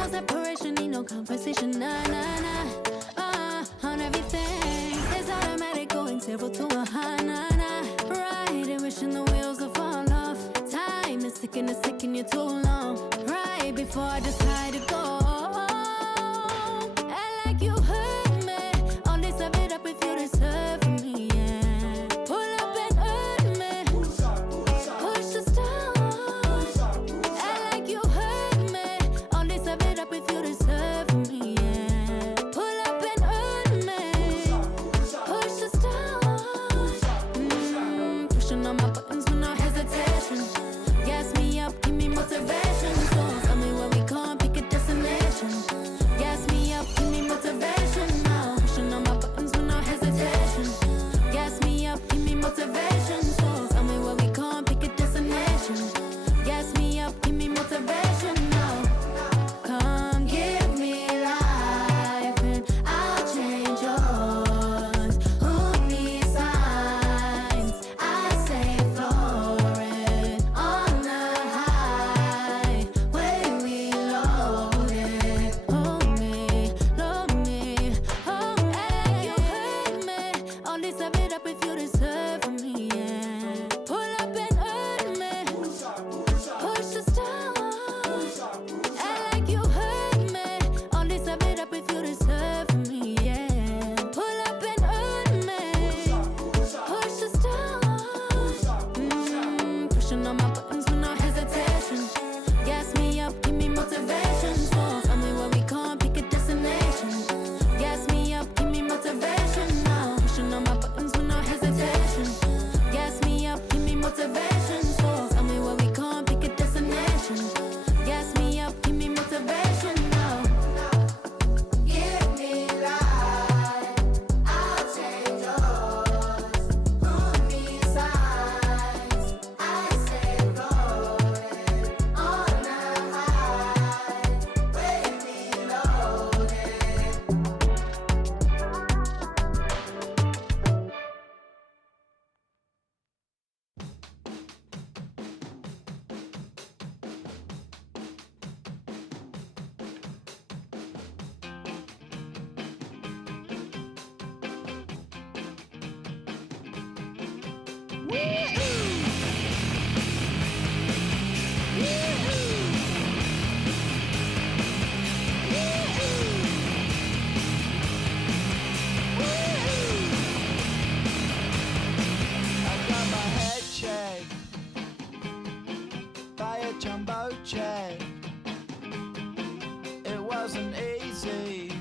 No separation, need no conversation, nah, nah, nah. On everything, it's automatic, going 0 to 100, nah, nah. Right, and wishing the wheels will fall off. Time is ticking, it's taking you too long. Right before I decide to go. Act like you heard me. Only serve it up if you deserve me, yeah. Pull up and hurt me. Push the stars. Act like you heard me. Only serve it up if you deserve me, yeah. Pull up and hurt me. Push the stars. Pushing on my buttons with no hesitation. Gas me up, give me motivation. So tell me where we come, pick a destination. Gas me up, give me motivation now. Pushing on my buttons with no hesitation. Gas me up, give me motivation. So tell me where we come, pick a destination. Gas me up, give me motivation now. Come give me life and I'll change yours. Who needs signs? I say floating on the highway we loaded. Hold me, love me, hold me. You hurt me. Only serve it up if you deserve me, yeah. Pull up and hurt me. Push the stars. Act like you hurt me. Only serve it up if you deserve me, yeah. Pull up and hurt me. Push the stars. Pushing on my buttons with no hesitation. Gas me up, give me motivation. So tell me where we come, pick a destination. Gas me up, give me motivation now. Pushing on my buttons with no hesitation. Gas me up, give me motivation. So tell me where we come, pick a destination. Gas me up, give me motivation now. Give me life, I'll change yours. Who needs signs? I say floating on the highway we loaded. I got my head checked by a jumbo jet. It wasn't easy,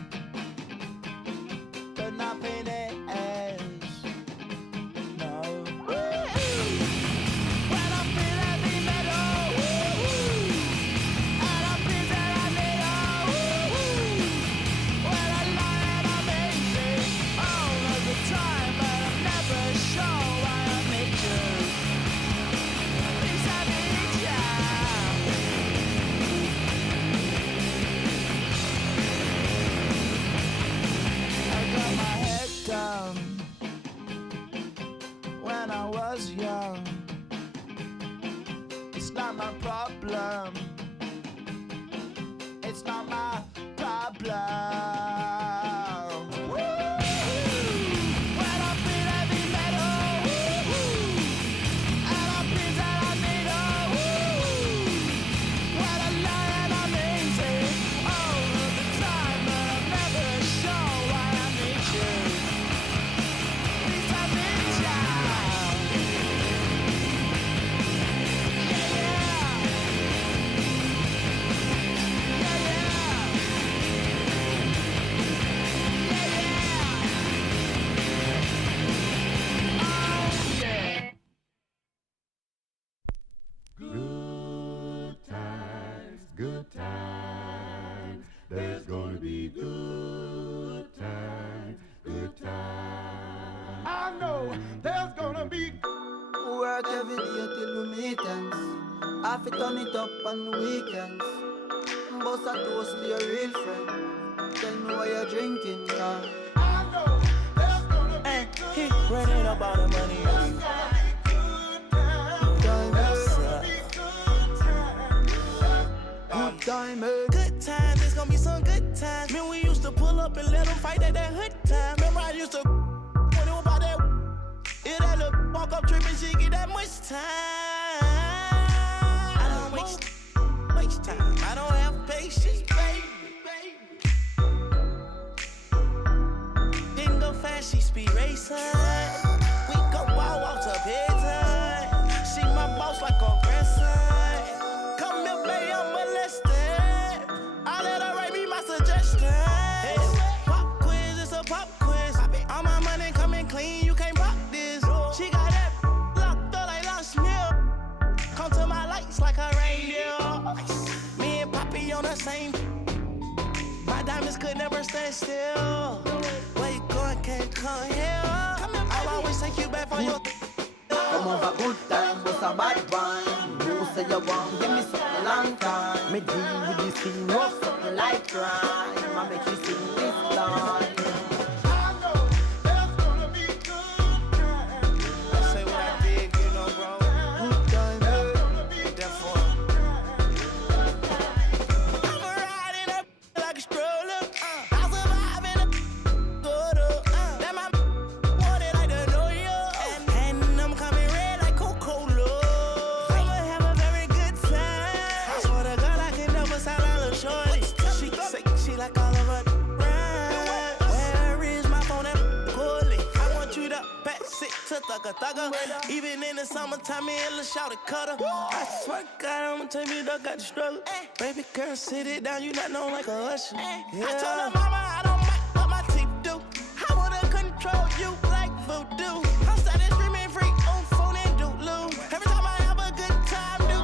but nothing is. No. When I feel heavy metal, and I feel that I need when I lie and I'm easy all of the time, but I'm never sure why I need you. Please I need ya. I got my head down when I was young. It's not my problem. It's not my problem. When I feel heavy metal, and I feel that I need when I lie and I'm easy all of the time, but I'm never sure why I need you. Please I need ya. Yeah, yeah. Yeah, yeah. good times. There's gonna be good times, good times. I know there's gonna be work every day till we meet ends. I fit turn it up on weekends. Boss a toast to your real friend. Tell me what you're drinking, yeah. I know there's gonna be good He running up all the money on you. Good time, Good times, it's gonna be some good times. Man, we used to pull up and let them fight at that hood time. Remember I used to when it was about that. If that little walk up tripping, she get that much time. I don't waste time. I don't have patience, baby. Didn't go fast, she speed racing. We go ball walks up here time. She my boss like a grandson. Come here, baby, I'm molested. I let her write me my suggestions. Hey, pop quiz, it's a pop quiz. All my money coming clean, you can't pop this. She got that locked up like Lost Mill. Come to my lights like a reindeer. Me and Poppy on the same. My diamonds could never stand still. Where you going, can't come here. I'll always take you back for your. Come over, good time, what's a bad one? You say you want, give me something long time. Me deal with this thing, no something like crime. I make you sing this line. Even in the summertime, me and Lil' Shawty cutter. I swear to God, I'ma tell you, dog got the struggle. Baby girl, sit it down, you not known like a usher. I told her mama I don't mind what my teeth do. I wanna control you like voodoo. I'm started screaming free on phone and doodloo. Every time I have a good time, do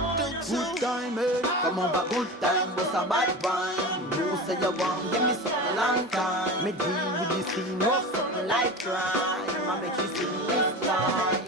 too. Good time, eh? Come over, good time, what's a bad one? You say you want, give me something long time. Me deal with this thing, no something like crime. I make you sing this line.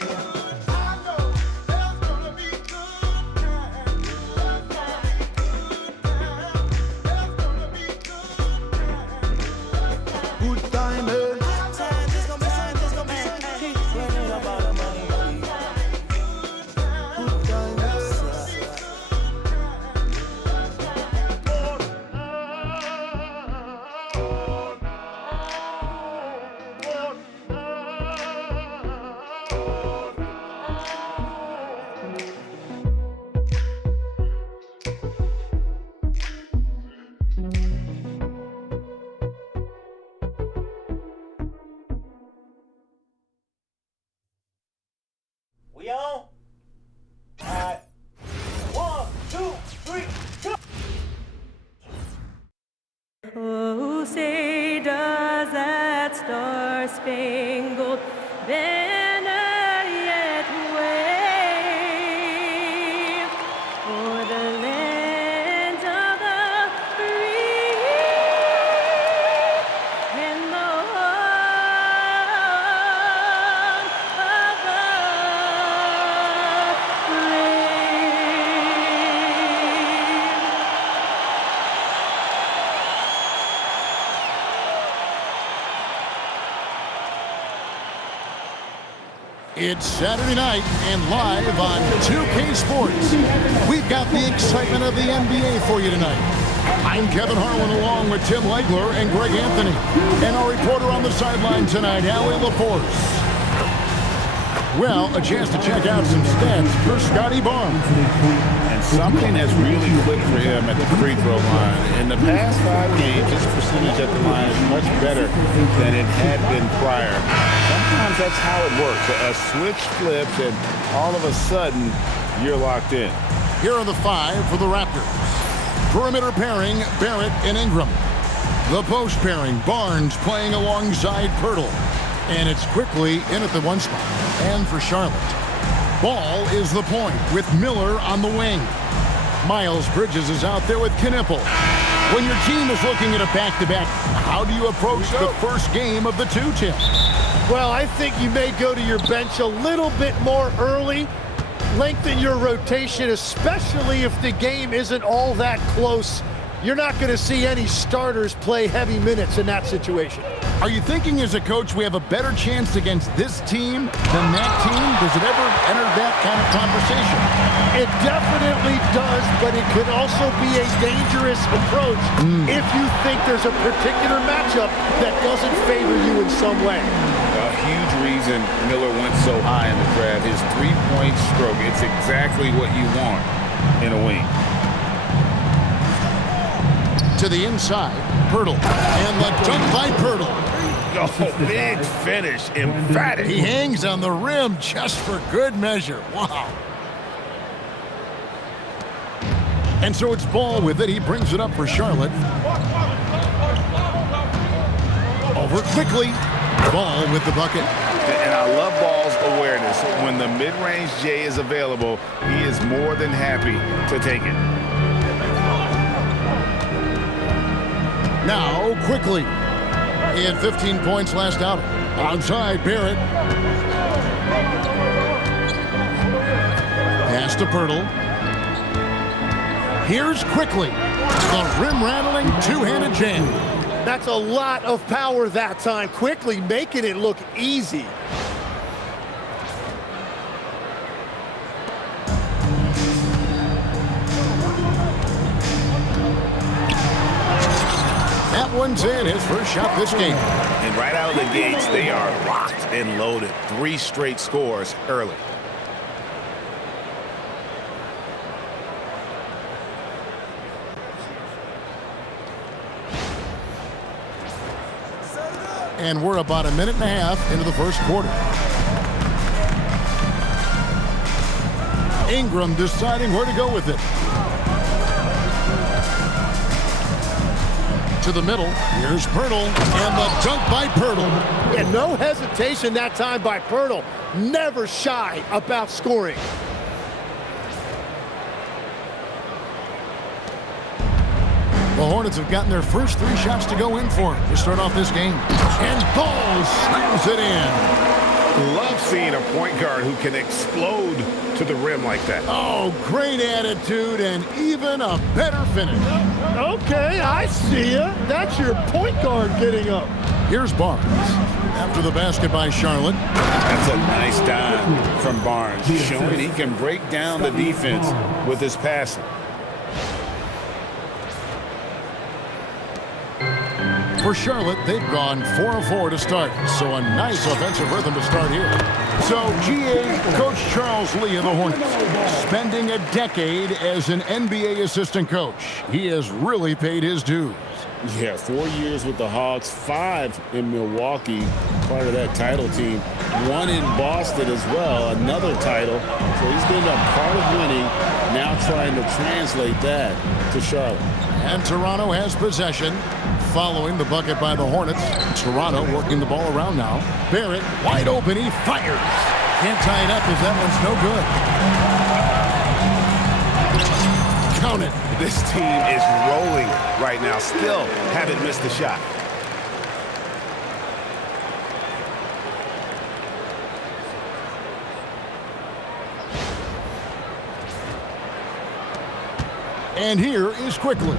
We on? Alright. 1, 2, 3, go! Oh, say does that star-spangled banner yet wave o'er the land of the free and the home of the It's Saturday night and live on 2K Sports. We've got the excitement of the NBA for you tonight. I'm Kevin Harlan along with Tim Legler and Greg Anthony. And our reporter on the sideline tonight, Allie LaForce. Well, a chance to check out some stats for Scottie Barnes. And something has really clicked for him at the free throw line. In the past 5 games, his percentage at the line is much better than it had been prior. Sometimes that's how it works. A switch flips and all of a sudden, you're locked in. Here are the 5 for the Raptors. Perimeter pairing, Barrett and Ingram. The post pairing, Barnes playing alongside Pirtle. And it's quickly in at the 1 spot. And for Charlotte, Ball is the point with Miller on the wing. Miles Bridges is out there with Knipple. When your team is looking at a back-to-back, how do you approach the first game of the 2, Tim? Well, I think you may go to your bench a little bit more early, lengthen your rotation, especially if the game isn't all that close You're not going to see any starters play heavy minutes in that situation. Are you thinking as a coach we have a better chance against this team than that team? Does it ever enter that kind of conversation? It definitely does, but it could also be a dangerous approach if you think there's a particular matchup that doesn't favor you in some way. A huge reason Miller went so high in the draft, his three-point stroke. It's exactly what you want in a wing. To the inside, Pirtle. And the dunk by Pirtle. Oh, big finish, emphatic. He hangs on the rim just for good measure. Wow. And so it's Ball with it. He brings it up for Charlotte. Over quickly. Ball with the bucket. And I love Ball's awareness. When the mid-range J is available, he is more than happy to take it. Now, quickly. He had 15 points last outing. Outside, Barrett. Pass to Pirtle. Here's quickly. The rim-rattling two-handed jam. That's a lot of power that time, quickly making it look easy. That one's in, his first shot this game. And right out of the gates, they are locked and loaded. 3 straight scores early. And we're about a minute and a half into the first quarter. Ingram deciding where to go with it. To the middle. Here's Pirtle. And the dunk by Pirtle. And no hesitation that time by Pirtle. Never shy about scoring. The Hornets have gotten their first 3 shots to go in for to start off this game. And Ball slams it in. Love seeing a point guard who can explode to the rim like that. Oh, great attitude and even a better finish. Okay, I see ya. That's your point guard getting up. Here's Barnes. After the basket by Charlotte. That's a nice dive from Barnes, showing he can break down the defense with his passing. For Charlotte, they've gone 4 of 4 to start, so a nice offensive rhythm to start here. So, GA, Coach Charles Lee of the Hornets, spending a decade as an NBA assistant coach. He has really paid his dues. Yeah, 4 years with the Hawks, 5 in Milwaukee, part of that title team. 1 in Boston as well, another title. So he's been a part of winning, now trying to translate that to Charlotte. And Toronto has possession. Following the bucket by the Hornets. Toronto working the ball around now. Barrett wide open. He fires. Can't tie it up as that one's no good. Count it. This team is rolling right now. Still haven't missed a shot. And here is quickly.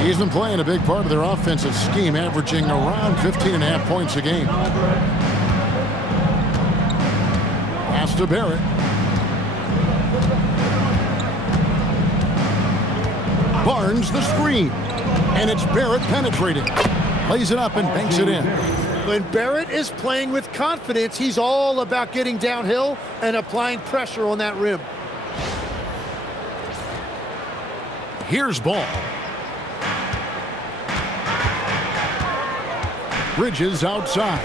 He's been playing a big part of their offensive scheme, averaging around 15.5 points a game. Pass to Barrett. Barnes the screen. And it's Barrett penetrating. Lays it up and banks it in. When Barrett is playing with confidence, he's all about getting downhill and applying pressure on that rim. Here's Ball. Bridges outside.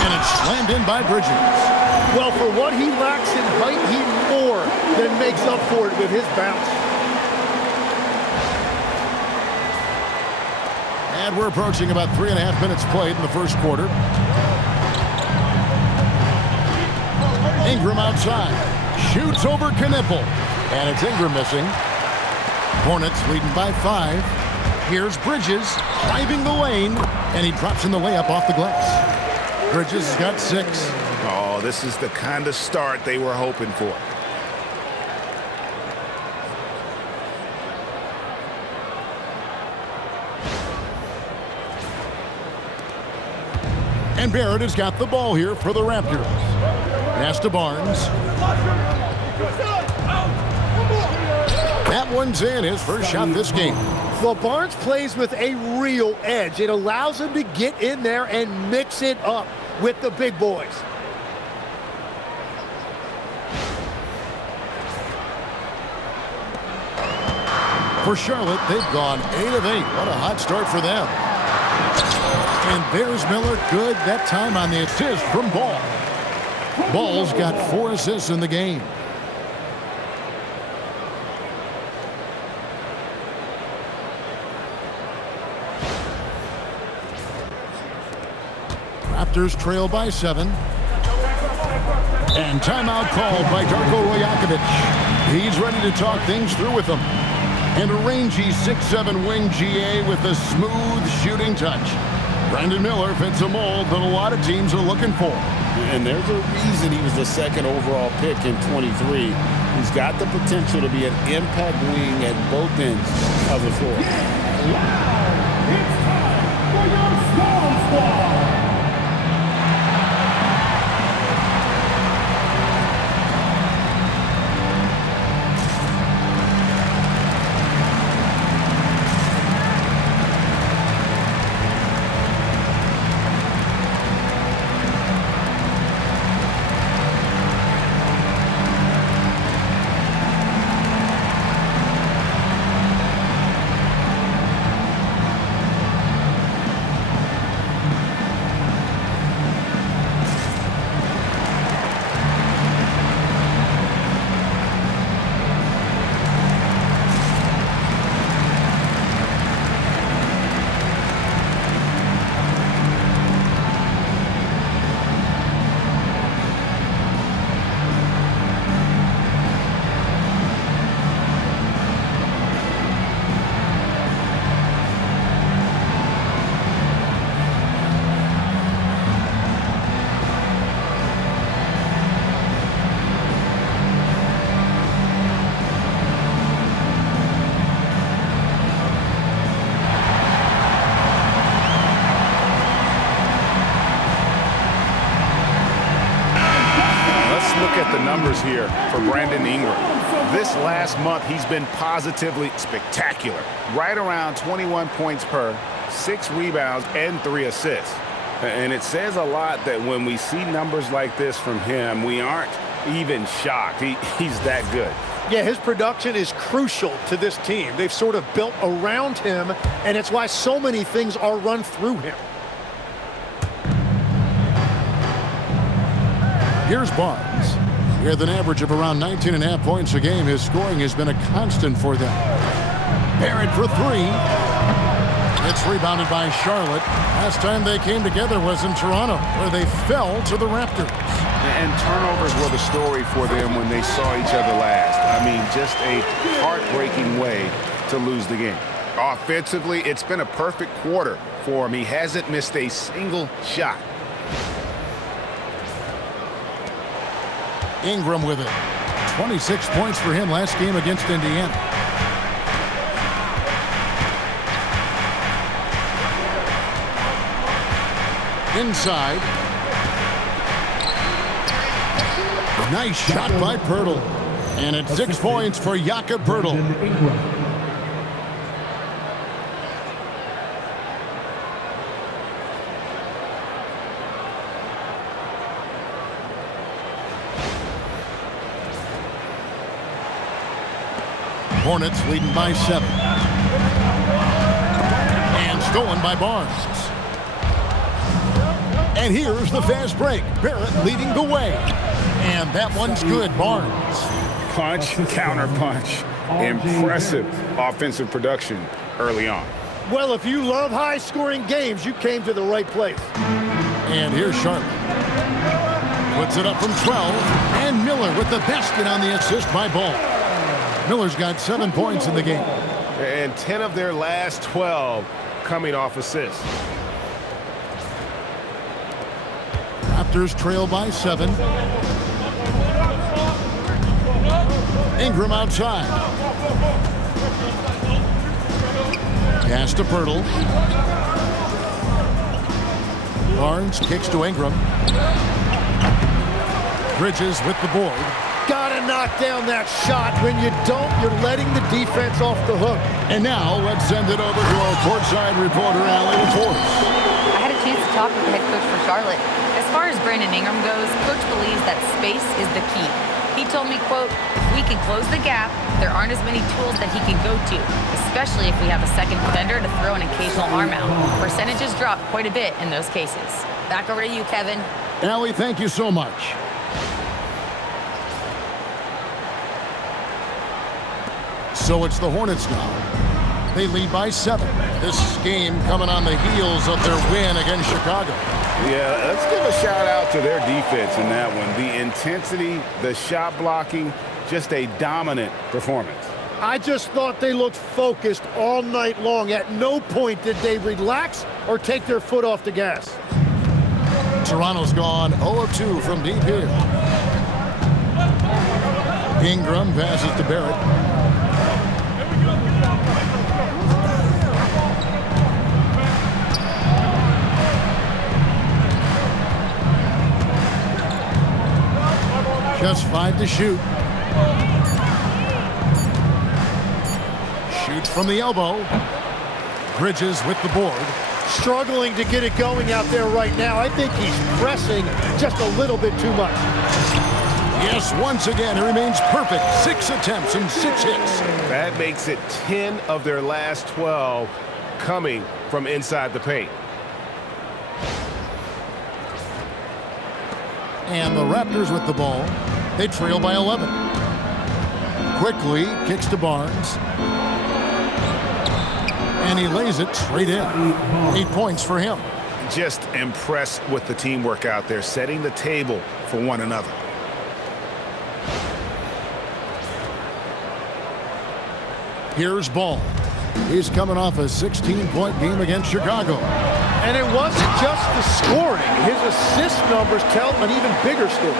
And it's slammed in by Bridges. Well, for what he lacks in height, he more than makes up for it with his bounce. And we're approaching about 3.5 minutes played in the first quarter. Ingram outside. Shoots over Knipple. And it's Ingram missing. Hornets leading by 5. Here's Bridges driving the lane, and he drops in the layup off the glass. Bridges has got 6. Oh, this is the kind of start they were hoping for. And Barrett has got the ball here for the Raptors. Pass to Barnes. That one's in, his first shot this game. Well, Barnes plays with a real edge. It allows him to get in there and mix it up with the big boys. For Charlotte, they've gone 8 of 8. What a hot start for them. And there's Miller, good that time on the assist from Ball. Ball's got 4 assists in the game. Raptors trail by 7. And timeout called by Darko Rajakovic. He's ready to talk things through with them. And a rangy 6'7" wing GA with a smooth shooting touch. Brandon Miller fits a mold that a lot of teams are looking for. And there's a reason he was the 2nd overall pick in 23. He's got the potential to be an impact wing at both ends of the floor. It's time for your Storm Squad. Here for Brandon Ingram. This last month, he's been positively spectacular. Right around 21 points per, 6 rebounds, and 3 assists. And it says a lot that when we see numbers like this from him, we aren't even shocked. He's that good. Yeah, his production is crucial to this team. They've sort of built around him, and it's why so many things are run through him. Here's Barnes. With an average of around 19.5 points a game, his scoring has been a constant for them. Barrett for 3. It's rebounded by Charlotte. Last time they came together was in Toronto, where they fell to the Raptors. And turnovers were the story for them when they saw each other last. I mean, just a heartbreaking way to lose the game. Offensively, it's been a perfect quarter for him. He hasn't missed a single shot. Ingram with it. 26 points for him last game against Indiana. Inside. Nice shot by Pirtle. And it's 6 points for Jakob Pirtle. Hornets leading by 7. And stolen by Barnes. And here's the fast break. Barrett leading the way. And that one's good. Barnes. Punch, counter punch. Impressive offensive production early on. Well, if you love high-scoring games, you came to the right place. And here's Charlotte. Puts it up from 12. And Miller with the basket on the assist by Ball. Miller's got 7 points in the game. And 10 of their last 12 coming off assists. Raptors trail by 7. Ingram outside. Pass to Pirtle. Barnes kicks to Ingram. Bridges with the board. Gotta knock down that shot. When you don't, you're letting the defense off the hook. And now let's send it over to our courtside reporter, Allie LaForce. I had a chance to talk with the head coach for Charlotte. As far as Brandon Ingram goes, Coach believes that space is the key. He told me, quote, "If we can close the gap, there aren't as many tools that he can go to, especially if we have a second defender to throw an occasional arm out. Percentages drop quite a bit in those cases." Back over to you, Kevin. Allie, thank you so much. So it's the Hornets now. They lead by 7. This game coming on the heels of their win against Chicago. Yeah, let's give a shout out to their defense in that one. The intensity, the shot blocking, just a dominant performance. I just thought they looked focused all night long. At no point did they relax or take their foot off the gas. Toronto's gone 0 of 2 from deep here. Ingram passes to Barrett. Just 5 to shoot. Shoots from the elbow. Bridges with the board. Struggling to get it going out there right now. I think he's pressing just a little bit too much. Yes, once again, he remains perfect. 6 attempts and 6 hits. That makes it 10 of their last 12 coming from inside the paint. And the Raptors with the ball. They trail by 11. Quickly kicks to Barnes. And he lays it straight in. 8 points for him. Just impressed with the teamwork out there, setting the table for one another. Here's Ball. He's coming off a 16-point game against Chicago. And it wasn't just the scoring. His assist numbers tell an even bigger story.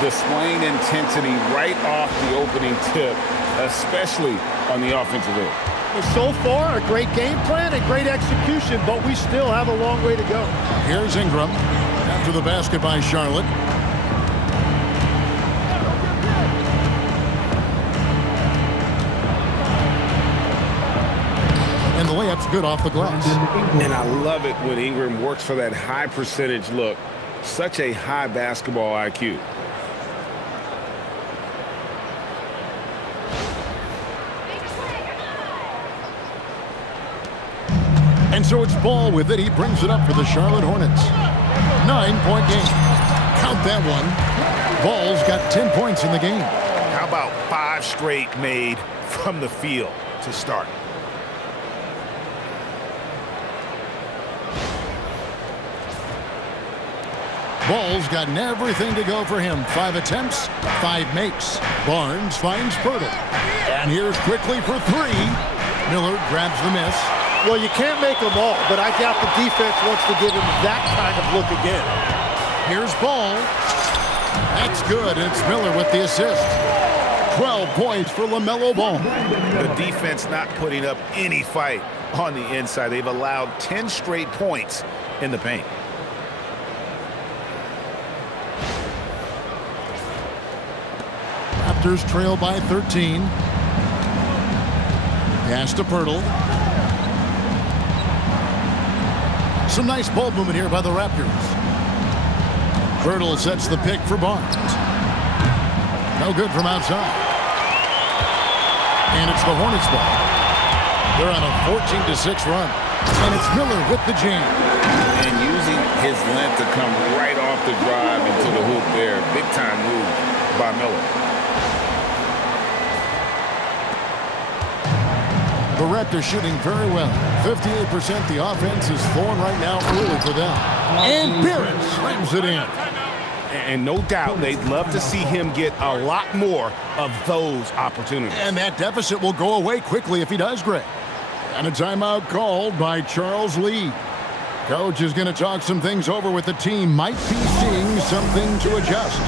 Displaying intensity right off the opening tip, especially on the offensive end. Well, so far, a great game plan and great execution, but we still have a long way to go. Here's Ingram after the basket by Charlotte. And the layup's good off the glass. And I love it when Ingram works for that high percentage look. Such a high basketball IQ. And so it's Ball with it. He brings it up for the Charlotte Hornets. 9-point game. Count that one. Ball's got 10 points in the game. How about 5 straight made from the field to start? Ball's gotten everything to go for him. 5 attempts, 5 makes. Barnes finds Pirtle. And here's quickly for 3. Miller grabs the miss. Well, you can't make them all, but I doubt the defense wants to give him that kind of look again. Here's Ball. That's good. It's Miller with the assist. 12 points for LaMelo Ball. The defense not putting up any fight on the inside. They've allowed 10 straight points in the paint. Raptors trail by 13. Pass to Pirtle. Some nice ball movement here by the Raptors. Pirtle sets the pick for Barnes. No good from outside. And it's the Hornets ball. They're on a 14-6 run. And it's Miller with the jam. And using his length to come right off the drive into the hoop there. Big time move by Miller. The Raptors shooting very well. 58%. The offense is flowing right now early for them. And Barrett slams it in. And no doubt they'd love to see him get a lot more of those opportunities. And that deficit will go away quickly if he does great. And a timeout called by Charles Lee. Coach is going to talk some things over with the team. Might be seeing something to adjust.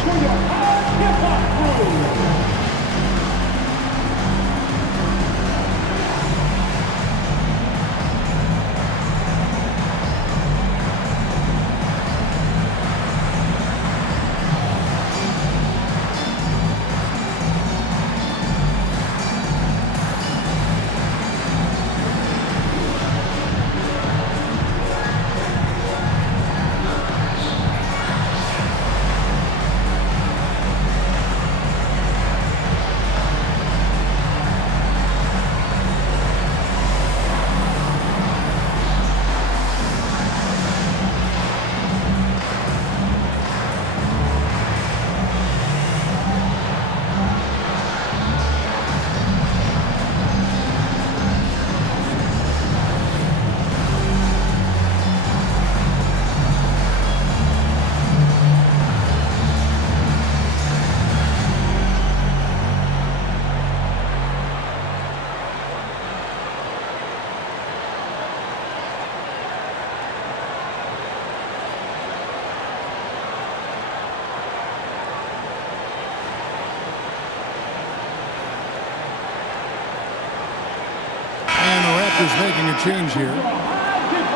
Raptors making a change here.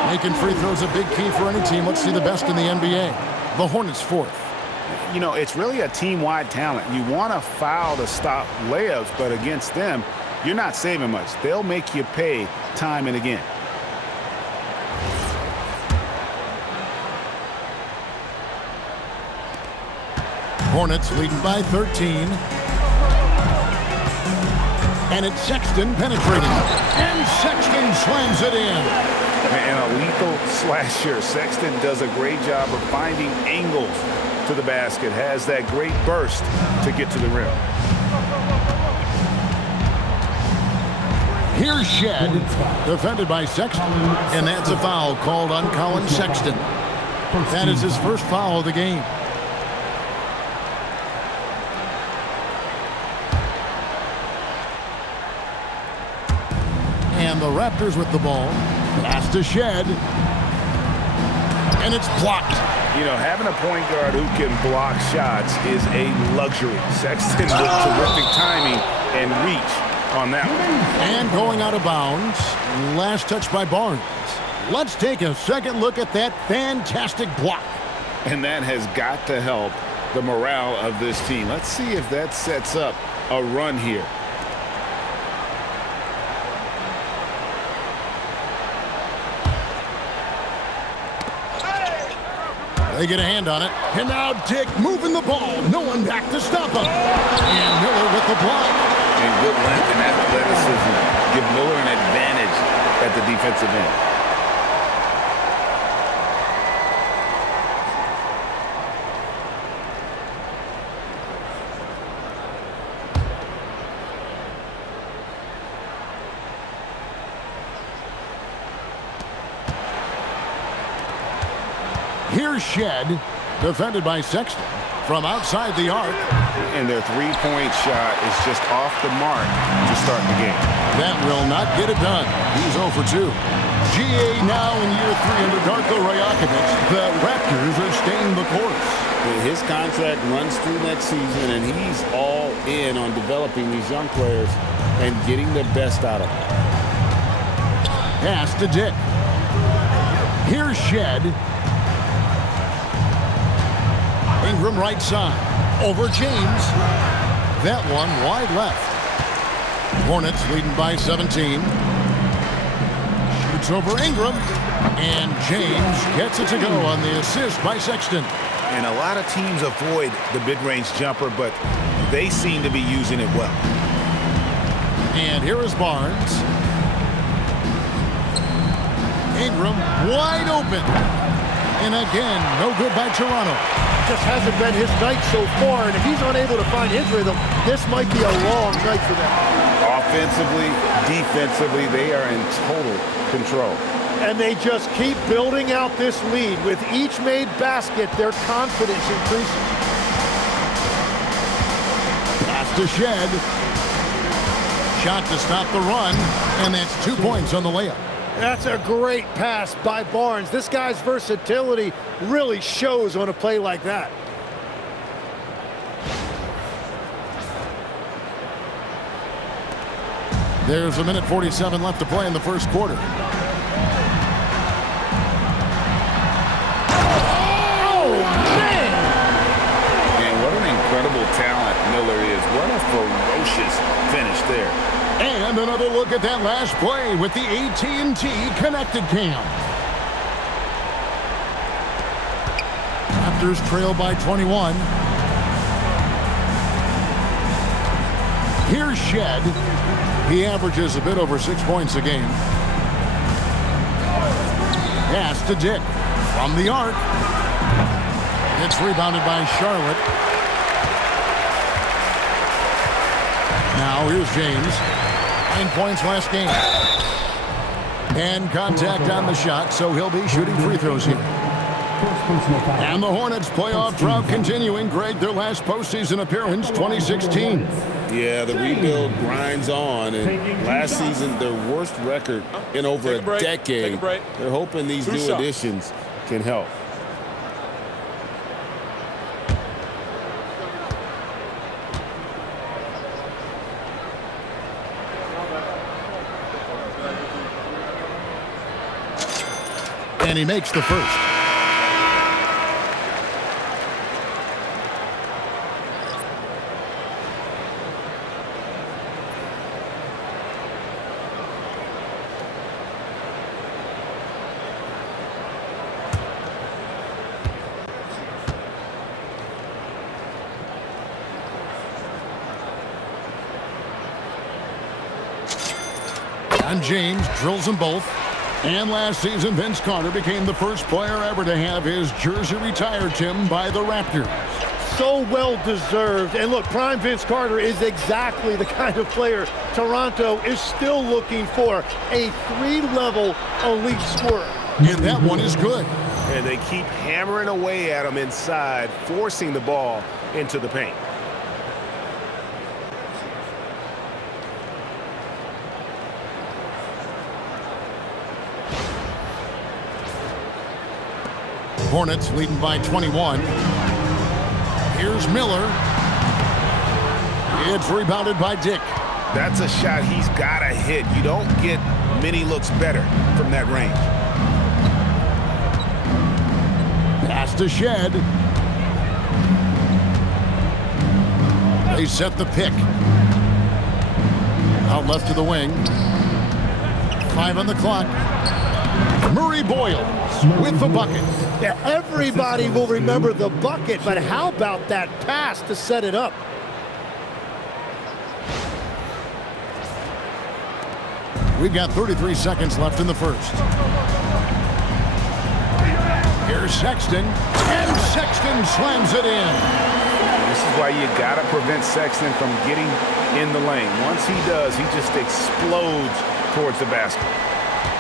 Making free throws a big key for any team. Let's see the best in the NBA. The Hornets fourth. You know, it's really a team-wide talent. You want to foul to stop layups, but against them, you're not saving much. They'll make you pay time and again. Hornets leading by 13. And it's Sexton penetrating. And Sexton slams it in. And a lethal slasher. Sexton does a great job of finding angles to the basket. Has that great burst to get to the rim. Here's Shed, defended by Sexton. And that's a foul called on Colin Sexton. That is his first foul of the game. And the Raptors with the ball. Pass to Shed. And it's blocked. You know, having a point guard who can block shots is a luxury. Sexton with terrific timing and reach on that one. And going out of bounds. Last touch by Barnes. Let's take a second look at that fantastic block. And that has got to help the morale of this team. Let's see if that sets up a run here. They get a hand on it. And now Dick moving the ball. No one back to stop him. And Miller with the block. And good length and athleticism give Miller an advantage at the defensive end. Here's Shed, defended by Sexton from outside the arc. And their three-point shot is just off the mark to start the game. That will not get it done. He's 0 for 2. GA now in year 3 under Darko Rajakovic. The Raptors are staying the course. His contract runs through next season, and he's all in on developing these young players and getting the best out of them. Pass to Dick. Here's Shed. Ingram right side. Over James. That one wide left. Hornets leading by 17. Shoots over Ingram. And James gets it to go on the assist by Sexton. And a lot of teams avoid the mid-range jumper, but they seem to be using it well. And here is Barnes. Ingram wide open. And again, no good by Toronto. Just hasn't been his night so far, and if he's unable to find his rhythm, this might be a long night for them. Offensively, defensively, they are in total control. And they just keep building out this lead. With each made basket, their confidence increases. Pass to Shed. Shot to stop the run, and that's 2 points on the layup. That's a great pass by Barnes. This guy's versatility really shows on a play like that. There's a minute 47 left to play in the first quarter. Oh, man! And what an incredible talent Miller is. What a ferocious finish there. And another look at that last play with the AT&T Connected Cam. Raptors trail by 21. Here's Shed. He averages a bit over 6 points a game. Pass to Dick from the arc. It's rebounded by Charlotte. Now here's James. 9 points last game. And contact on the shot, so he'll be shooting free throws here. And the Hornets playoff drought continuing. Greg, their last postseason appearance, 2016. Yeah, the rebuild grinds on, and last season, their worst record in over a decade. They're hoping these new additions can help. And he makes the first. And James drills them both. And last season, Vince Carter became the first player ever to have his jersey retired, Tim, by the Raptors. So well deserved. And look, prime Vince Carter is exactly the kind of player Toronto is still looking for. A 3-level elite scorer. And that one is good. And they keep hammering away at him inside, forcing the ball into the paint. Hornets leading by 21. Here's Miller. It's rebounded by Dick. That's a shot he's got to hit. You don't get many looks better from that range. Pass to Shed. They set the pick. Out left to the wing. 5 on the clock. Murray Boyles with the bucket. Yeah, everybody will remember the bucket, but how about that pass to set it up? We've got 33 seconds left in the first. Here's Sexton, and Sexton slams it in. This is why you got to prevent Sexton from getting in the lane. Once he does, he just explodes towards the basket.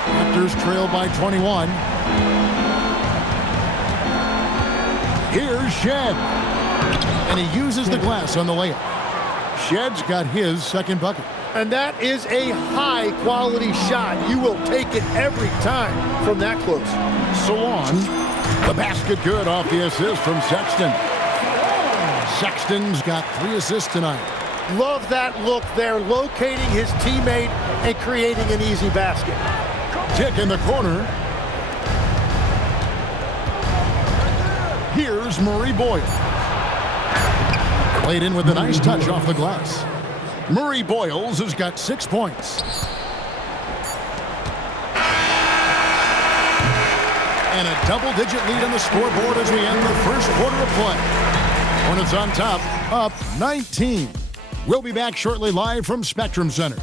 Raptors trail by 21. Here's Shed. And he uses the glass on the layup. Shed's got his second bucket. And that is a high-quality shot. You will take it every time from that close. Salon, the basket good off the assist from Sexton. Sexton's got 3 assists tonight. Love that look there, locating his teammate and creating an easy basket. Dick in the corner. Here's Murray Boyles. Played in with a nice touch off the glass. Murray Boyles has got 6 points. And a double-digit lead on the scoreboard as we end the first quarter of play. Hornets on top, up 19. We'll be back shortly live from Spectrum Center.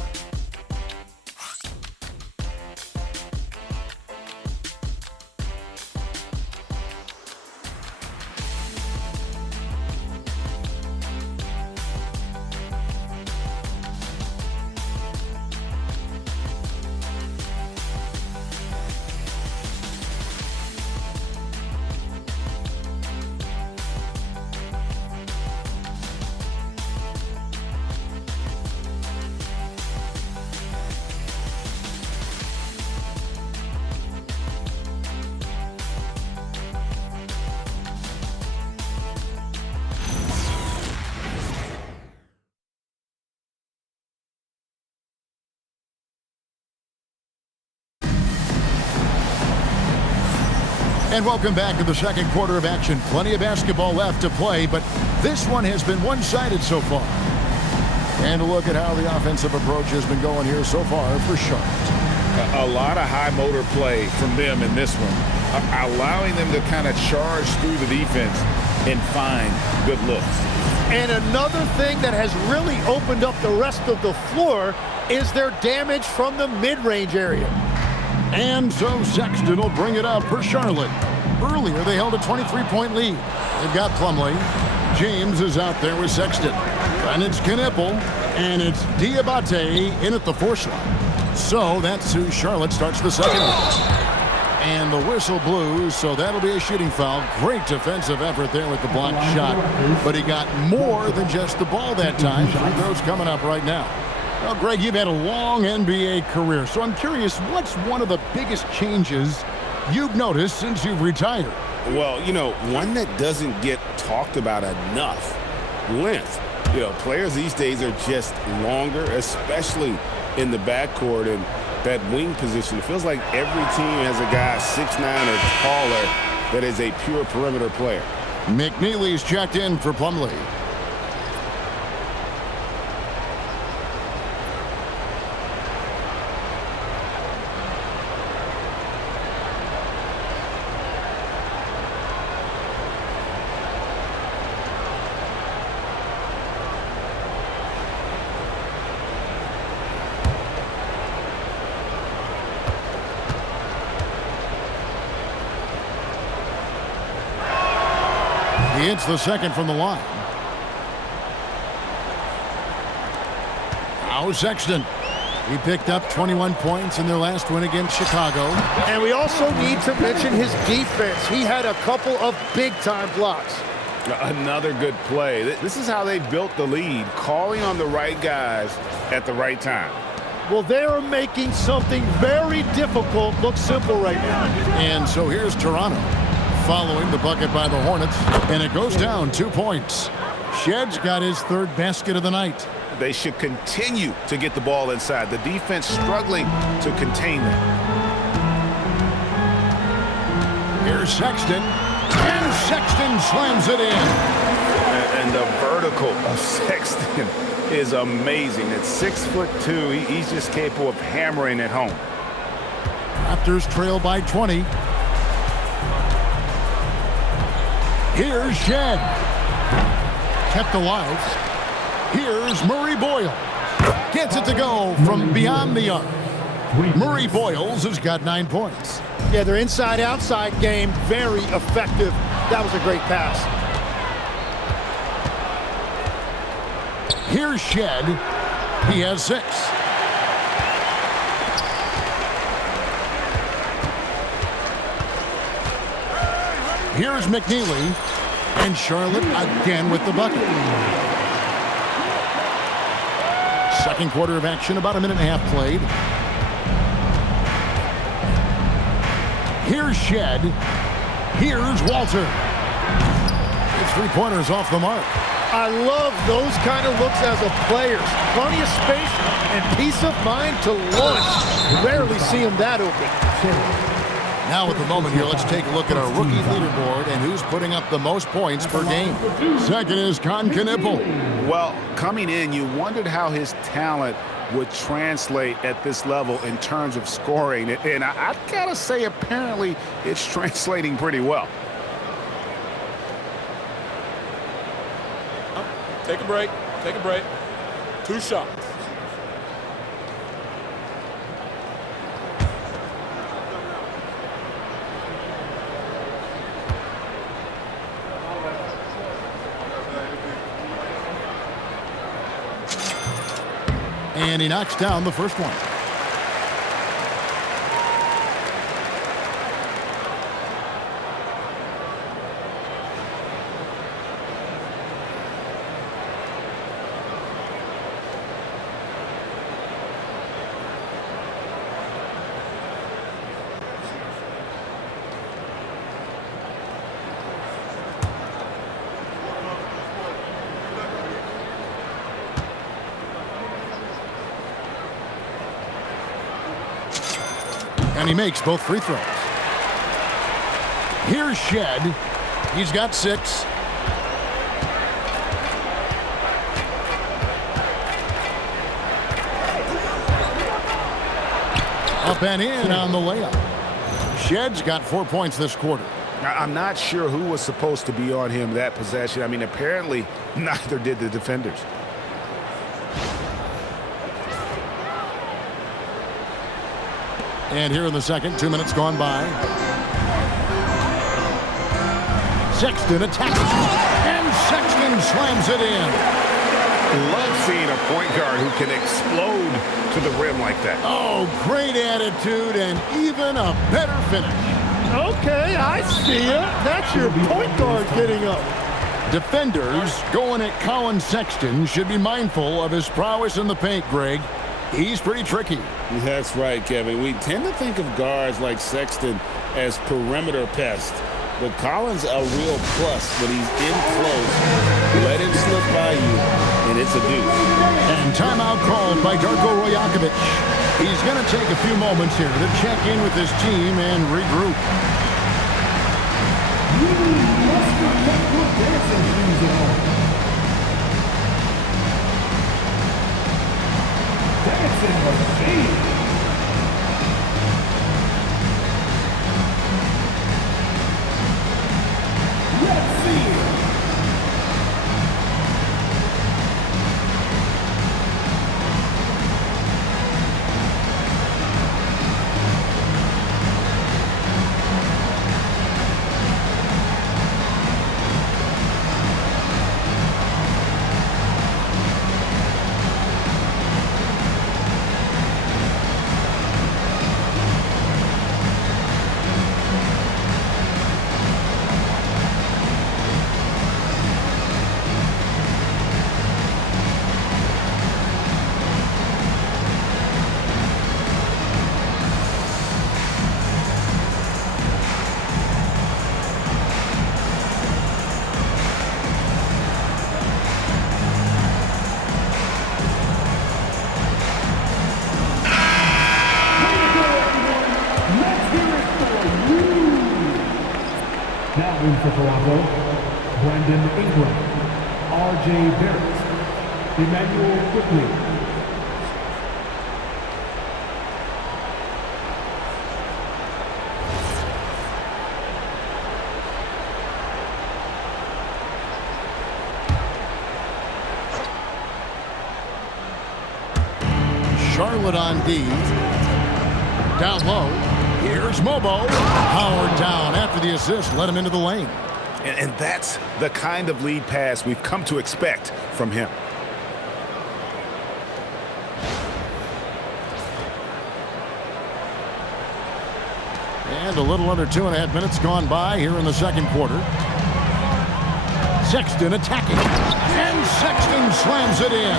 And welcome back to the second quarter of action. Plenty of basketball left to play, but this one has been one-sided so far. And a look at how the offensive approach has been going here so far for Charlotte. A lot of high motor play from them in this one, allowing them to kind of charge through the defense and find good looks. And another thing that has really opened up the rest of the floor is their damage from the mid-range area. And so Sexton will bring it up for Charlotte. Earlier, they held a 23-point lead. They've got Plumlee. James is out there with Sexton. And it's Knipple, and it's Diabate in at the 4 slot. So that's who Charlotte starts the second one. And the whistle blew, so that'll be a shooting foul. Great defensive effort there with the blocked shot. But he got more than just the ball that time. Free throws coming up right now. Well, Greg, you've had a long NBA career, so I'm curious, what's one of the biggest changes you've noticed since you've retired? Well, you know, one that doesn't get talked about enough, length. You know, players these days are just longer, especially in the backcourt. And that wing position. It feels like every team has a guy 6'9" or taller that is a pure perimeter player. McNeely's checked in for Plumlee. He hits the second from the line. Now Sexton. He picked up 21 points in their last win against Chicago. And we also need to mention his defense. He had a couple of big-time blocks. Another good play. This is how they built the lead, calling on the right guys at the right time. Well, they are making something very difficult look simple right now. And so here's Toronto, following the bucket by the Hornets, and it goes down 2 points. Shedd's got his third basket of the night. They should continue to get the ball inside. The defense struggling to contain them. Here's Sexton, and Sexton slams it in. And the vertical of Sexton is amazing. At 6'2", he's just capable of hammering it home. Raptors trail by 20. Here's Shed. Kept alive. Here's Murray Boyle. Gets it to go from beyond the arc. Murray Boyles has got 9 points. Yeah, their inside-outside game, very effective. That was a great pass. Here's Shed. He has 6. Here's McNeely. And Charlotte again with the bucket. Second quarter of action, about a minute and a half played. Here's Shed. Here's Walter. It's 3-pointers off the mark. I love those kind of looks as a player. Plenty of space and peace of mind to launch. Rarely see him that open. Now at the moment here, let's take a look at our rookie leaderboard and who's putting up the most points per game. Second is Con Knipple. Well, coming in, you wondered how his talent would translate at this level in terms of scoring. And I gotta say, apparently, it's translating pretty well. Take a break. Take a break. 2 shots. And he knocks down the first one. And he makes both free throws. Here's Shed. He's got 6. Up and in on the layup. Shed's got 4 points this quarter. I'm not sure who was supposed to be on him that possession. I mean, apparently neither did the defenders. And here in the second, 2 minutes gone by. Sexton attacks. And Sexton slams it in. Love seeing a point guard who can explode to the rim like that. Oh, great attitude and even a better finish. Okay, I see ya. That's your point guard getting up. Defenders going at Colin Sexton should be mindful of his prowess in the paint, Greg. He's pretty tricky. That's right, Kevin. We tend to think of guards like Sexton as perimeter pests, but Collins a real plus when he's in close. Let him slip by you, and it's a deuce. And timeout called by Darko Rajakovic. He's going to take a few moments here to check in with his team and regroup. Dancing machine. Let's see it. Now in for Toronto, Brandon Ingram, R.J. Barrett, Emmanuel Quickly. Charlotte on D. Down low. Here's Mobo. Howard down after the assist. Let him into the lane. And that's the kind of lead pass we've come to expect from him. And a little under 2.5 minutes gone by here in the second quarter. Sexton attacking. And Sexton slams it in.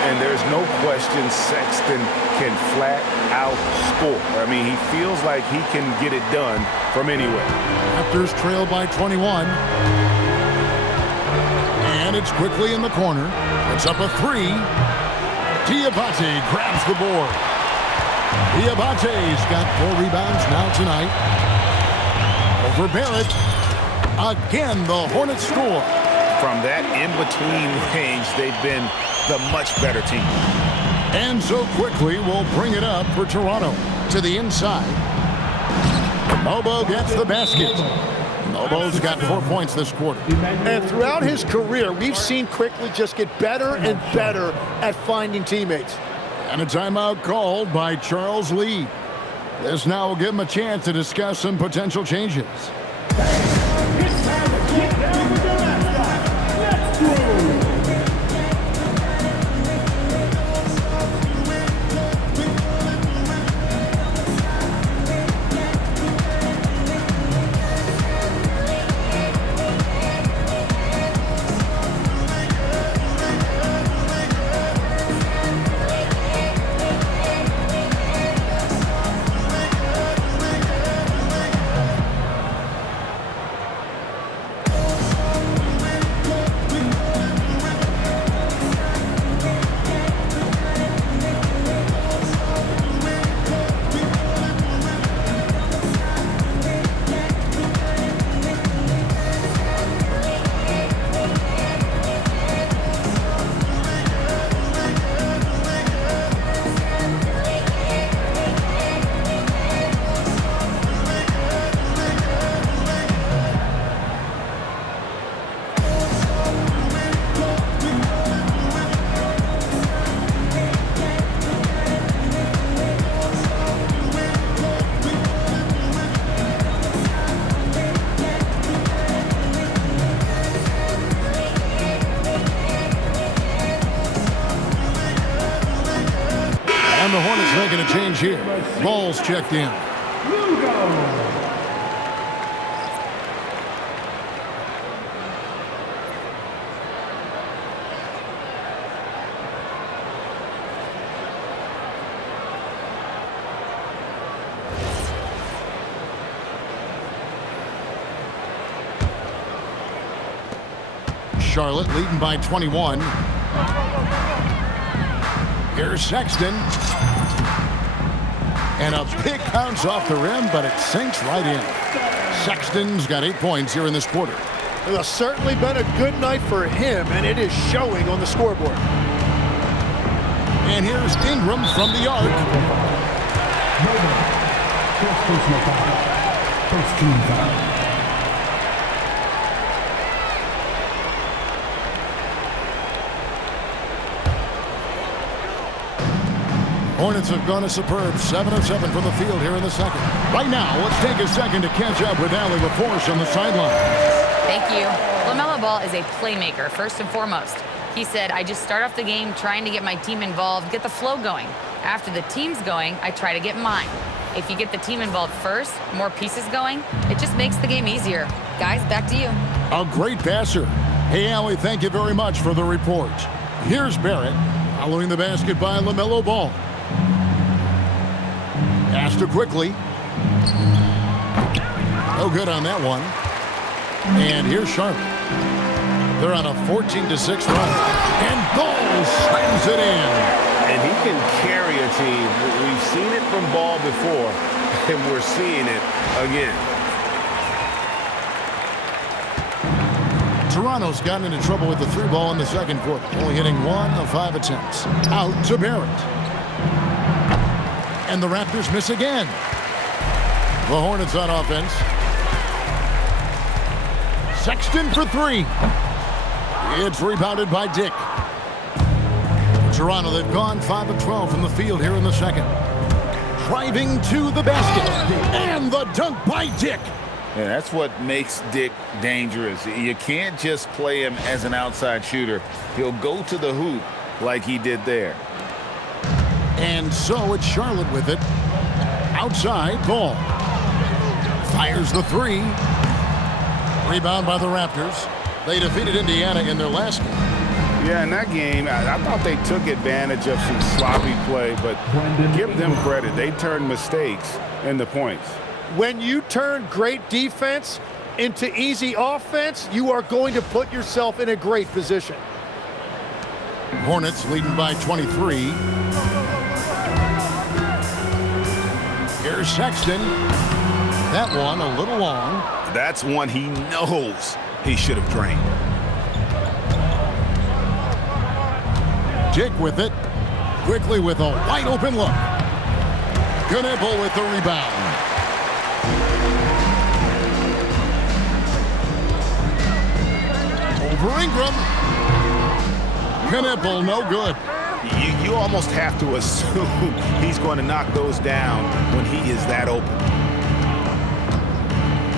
And there's no question Sexton can flat out score. I mean, he feels like he can get it done from anywhere. Raptors trail by 21. And it's quickly in the corner. It's up a three. Diabate grabs the board. Diabate's got 4 rebounds now tonight. Over Barrett. Again, the Hornets score. From that in-between range, they've been the much better team. And so quickly, we'll bring it up for Toronto. To the inside. Mobo gets the basket. Mobo's got 4 points this quarter. And throughout his career, we've seen Quickly just get better and better at finding teammates. And a timeout called by Charles Lee. This now will give him a chance to discuss some potential changes. It's time to get down with the mascot. Let's go. And the Hornets making a change here. Ball's checked in. Charlotte leading by 21. Here's Sexton. And a big bounce off the rim, but it sinks right in. Sexton's got 8 points here in this quarter. It has certainly been a good night for him, and it is showing on the scoreboard. And here's Ingram from the arc. First personal foul. First team foul. Hornets have gone a superb 7 of 7 from the field here in the second. Right now, let's take a second to catch up with Allie LaForce on the sideline. Thank you. LaMelo Ball is a playmaker, first and foremost. He said, I just start off the game trying to get my team involved, get the flow going. After the team's going, I try to get mine. If you get the team involved first, more pieces going, it just makes the game easier. Guys, back to you. A great passer. Hey, Allie, thank you very much for the report. Here's Barrett, following the basket by LaMelo Ball. Pass to quickly. No good on that one. And here's Charlotte. They're on a 14-6 run. And Ball slams it in. And he can carry a team. We've seen it from Ball before, and we're seeing it again. Toronto's gotten into trouble with the through ball in the second quarter, only hitting 1 of 5 attempts. Out to Barrett. And the Raptors miss again. The Hornets on offense. Sexton for 3. It's rebounded by Dick. Toronto, they've gone 5 of 12 from the field here in the second. Driving to the basket. And the dunk by Dick. Yeah, that's what makes Dick dangerous. You can't just play him as an outside shooter. He'll go to the hoop like he did there. And so it's Charlotte with it. Outside, Ball. Fires the 3. Rebound by the Raptors. They defeated Indiana in their last game. Yeah, in that game, I thought they took advantage of some sloppy play, but give them credit. They turned mistakes into points. When you turn great defense into easy offense, you are going to put yourself in a great position. Hornets leading by 23. Here's Sexton. That one a little long. That's one he knows he should have drained. Dick with it. Quickly with a wide open look. Knebel with the rebound. Over Ingram. Knebel no good. You almost have to assume he's going to knock those down when he is that open.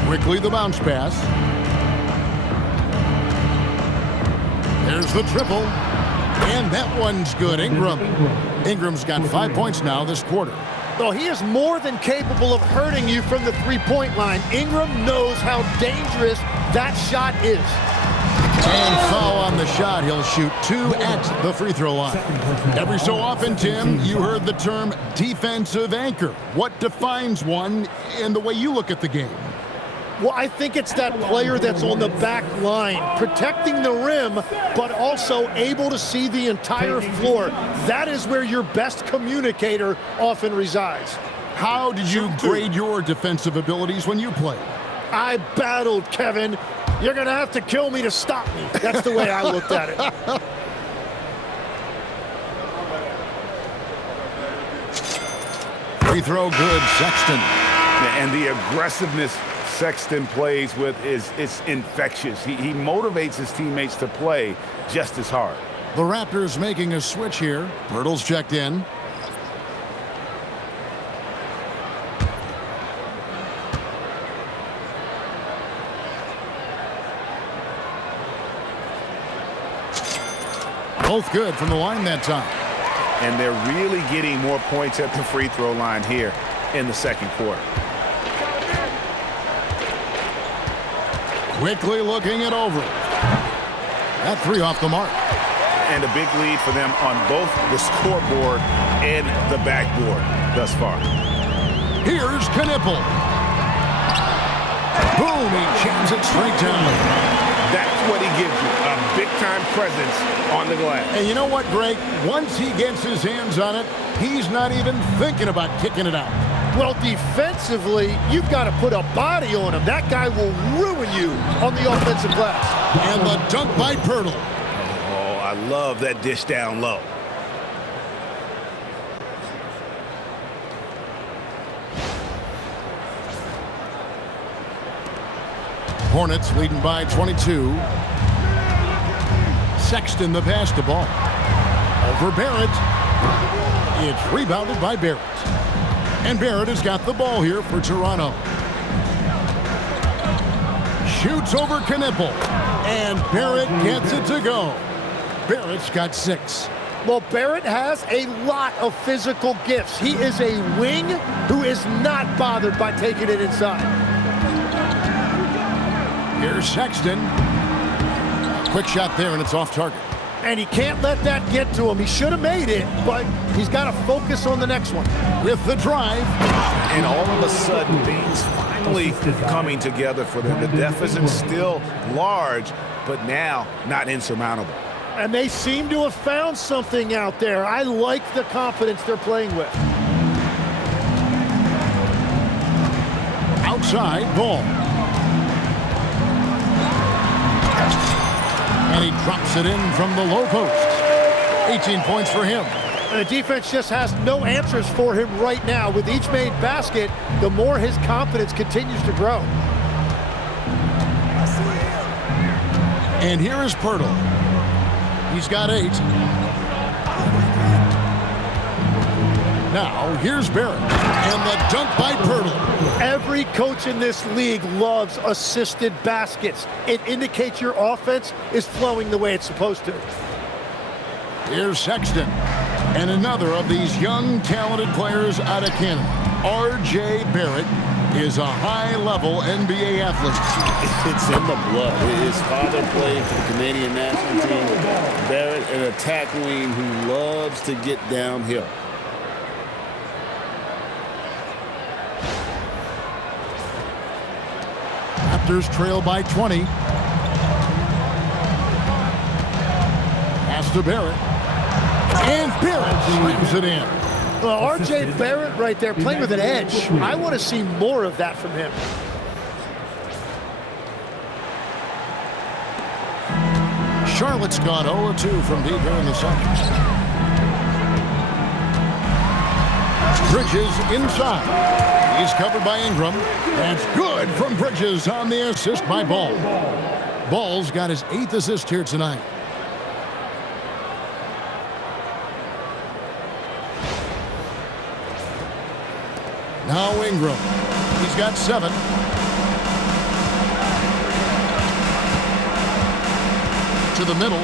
Quickly the bounce pass. There's the triple. And that one's good. Ingram's got 5 points now this quarter. Well, he is more than capable of hurting you from the three-point line. Ingram knows how dangerous that shot is. And foul on the shot. He'll shoot 2 at the free throw line. Every so often, Tim, you heard the term defensive anchor. What defines one in the way you look at the game? Well, I think it's that player that's on the back line, protecting the rim, but also able to see the entire floor. That is where your best communicator often resides. How did you grade your defensive abilities when you played? I battled, Kevin. You're going to have to kill me to stop me. That's the way I looked at it. Free throw good, Sexton. And the aggressiveness Sexton plays with it's infectious. He motivates his teammates to play just as hard. The Raptors making a switch here. Pirtle's checked in. Both good from the line that time. And they're really getting more points at the free throw line here in the second quarter. Quickly looking it over. That 3 off the mark. And a big lead for them on both the scoreboard and the backboard thus far. Here's Knebel. Boom, he jams it straight down. That's what he gives you, a big-time presence on the glass. And you know what, Greg? Once he gets his hands on it, he's not even thinking about kicking it out. Well, defensively, you've got to put a body on him. That guy will ruin you on the offensive glass. And the dunk by Pirtle. Oh, I love that dish down low. Hornets leading by 22. Sexton the pass to Ball. Over Barrett. It's rebounded by Barrett. And Barrett has got the ball here for Toronto. Shoots over Knipple. And Barrett gets it to go. Barrett's got 6. Well, Barrett has a lot of physical gifts. He is a wing who is not bothered by taking it inside. Here's Sexton. A quick shot there, and it's off target. And he can't let that get to him. He should have made it, but he's got to focus on the next one. With the drive. And all of a sudden, things finally coming together for them. The deficit still large, but now not insurmountable. And they seem to have found something out there. I like the confidence they're playing with. Outside, Ball. And he drops it in from the low post. 18 points for him. And the defense just has no answers for him right now. With each made basket, the more his confidence continues to grow. And here is Pirtle. He's got 8. Now, here's Barrett. And the dunk by Pirtle. Every coach in this league loves assisted baskets. It indicates your offense is flowing the way it's supposed to. Here's Sexton. And another of these young, talented players out of Canada. R.J. Barrett is a high-level NBA athlete. It's in the blood. His father played for the Canadian national team. Barrett, an attack wing who loves to get downhill. Raptors trail by 20. Pass to Barrett. And Barrett slams it in. Well, R.J. Barrett right there playing with an edge. I want to see more of that from him. Charlotte's gone 0-2 from deep here in the second. Bridges inside. He's covered by Ingram. That's good from Bridges on the assist by Ball. Ball's got his 8th assist here tonight. Now Ingram. He's got 7. To the middle.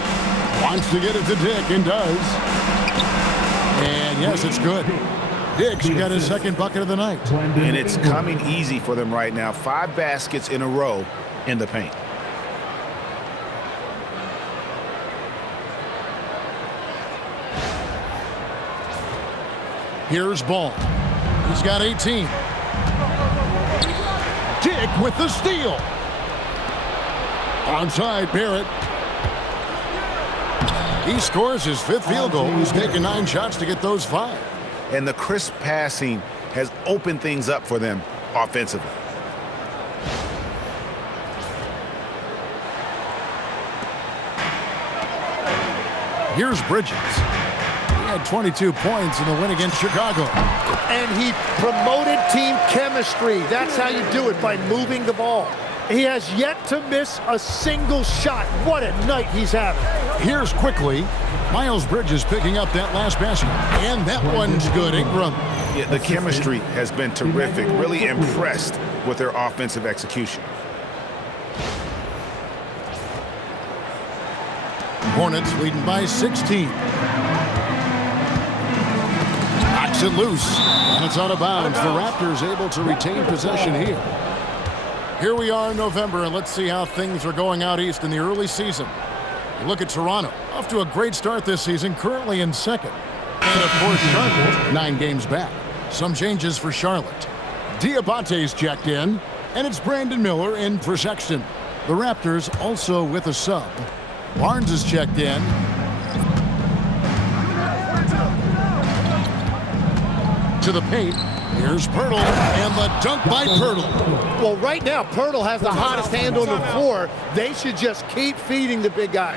Wants to get it to Dick and does. And yes, it's good. Dick's got his 2nd bucket of the night. And it's coming easy for them right now. 5 baskets in a row in the paint. Here's Ball. He's got 18. Dick with the steal. Onside Barrett. He scores his 5th field goal. He's taken 9 shots to get those 5. And the crisp passing has opened things up for them offensively. Here's Bridges. He had 22 points in the win against Chicago. And he promoted team chemistry. That's how you do it, by moving the ball. He has yet to miss a single shot. What a night he's having. Here's quickly Miles Bridges picking up that last basket. And that one's good. Ingram. Yeah, the chemistry has been terrific. Really impressed with their offensive execution. Hornets leading by 16. Knocks it loose. And it's out of bounds. The Raptors able to retain possession here. Here we are in November, and let's see how things are going out east in the early season. You look at Toronto, off to a great start this season, currently in 2nd. And of course, Charlotte, 9 games back. Some changes for Charlotte. Diabate's checked in, and it's Brandon Miller in for Sexton. The Raptors also with a sub. Barnes is checked in. To the paint, Here's Pirtle, and the dunk by Pirtle. Well, right now, Pirtle has the hottest hand on the floor. They should just keep feeding the big guy.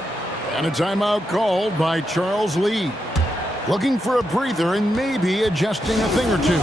And a timeout called by Charles Lee. Looking for a breather and maybe adjusting a thing or two.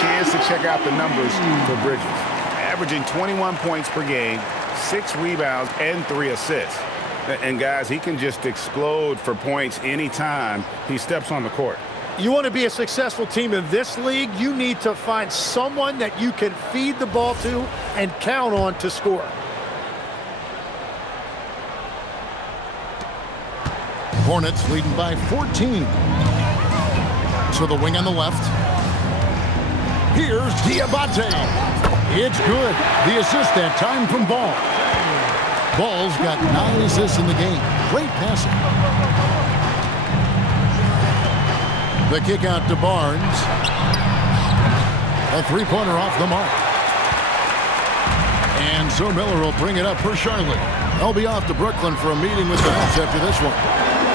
Chance to check out the numbers for Bridges. Averaging 21 points per game, 6 rebounds, and 3 assists. And guys, he can just explode for points anytime he steps on the court. You want to be a successful team in this league, you need to find someone that you can feed the ball to and count on to score. Hornets leading by 14. To the wing on the left. Here's Diabate. It's good. The assist that time from Ball. Ball's got 9 assists in the game. Great passing. The kick out to Barnes. A three-pointer off the mark. And so Miller will bring it up for Charlotte. They'll be off to Brooklyn for a meeting with the Nets after this one.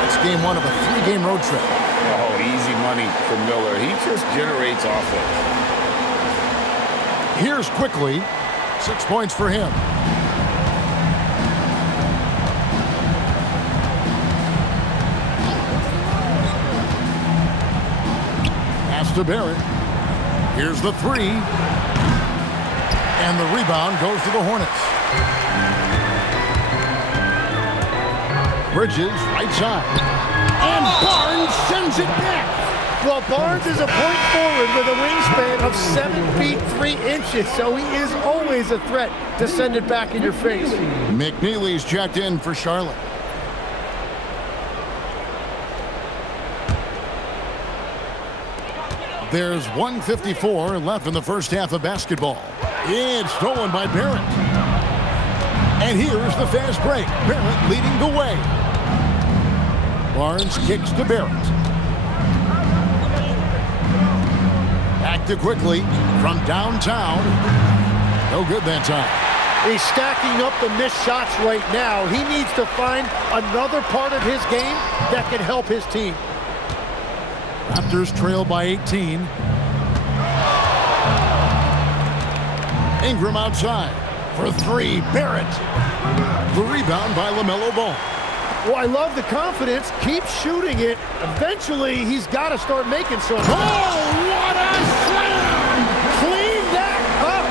It's game 1 of a 3-game road trip. Oh, easy money for Miller. He just generates offense. Here's Quickly. 6 points for him. Pass to Barrett. Here's the 3. And the rebound goes to the Hornets. Bridges, right side. And Barnes sends it back. Well, Barnes is a point forward with a wingspan of 7 feet 3 inches, so he is always a threat to send it back in your face. McNeely's checked in for Charlotte. There's 1:54 left in the first half of basketball. It's stolen by Barrett. And here's the fast break. Barrett leading the way. Barnes kicks to Barrett. Back to Quickly from downtown. No good that time. He's stacking up the missed shots right now. He needs to find another part of his game that can help his team. Raptors trail by 18. Ingram outside for 3. Barrett. The rebound by LaMelo Ball. Well, I love the confidence. Keep shooting it. Eventually, he's got to start making some. Oh, what a slam! Clean that up!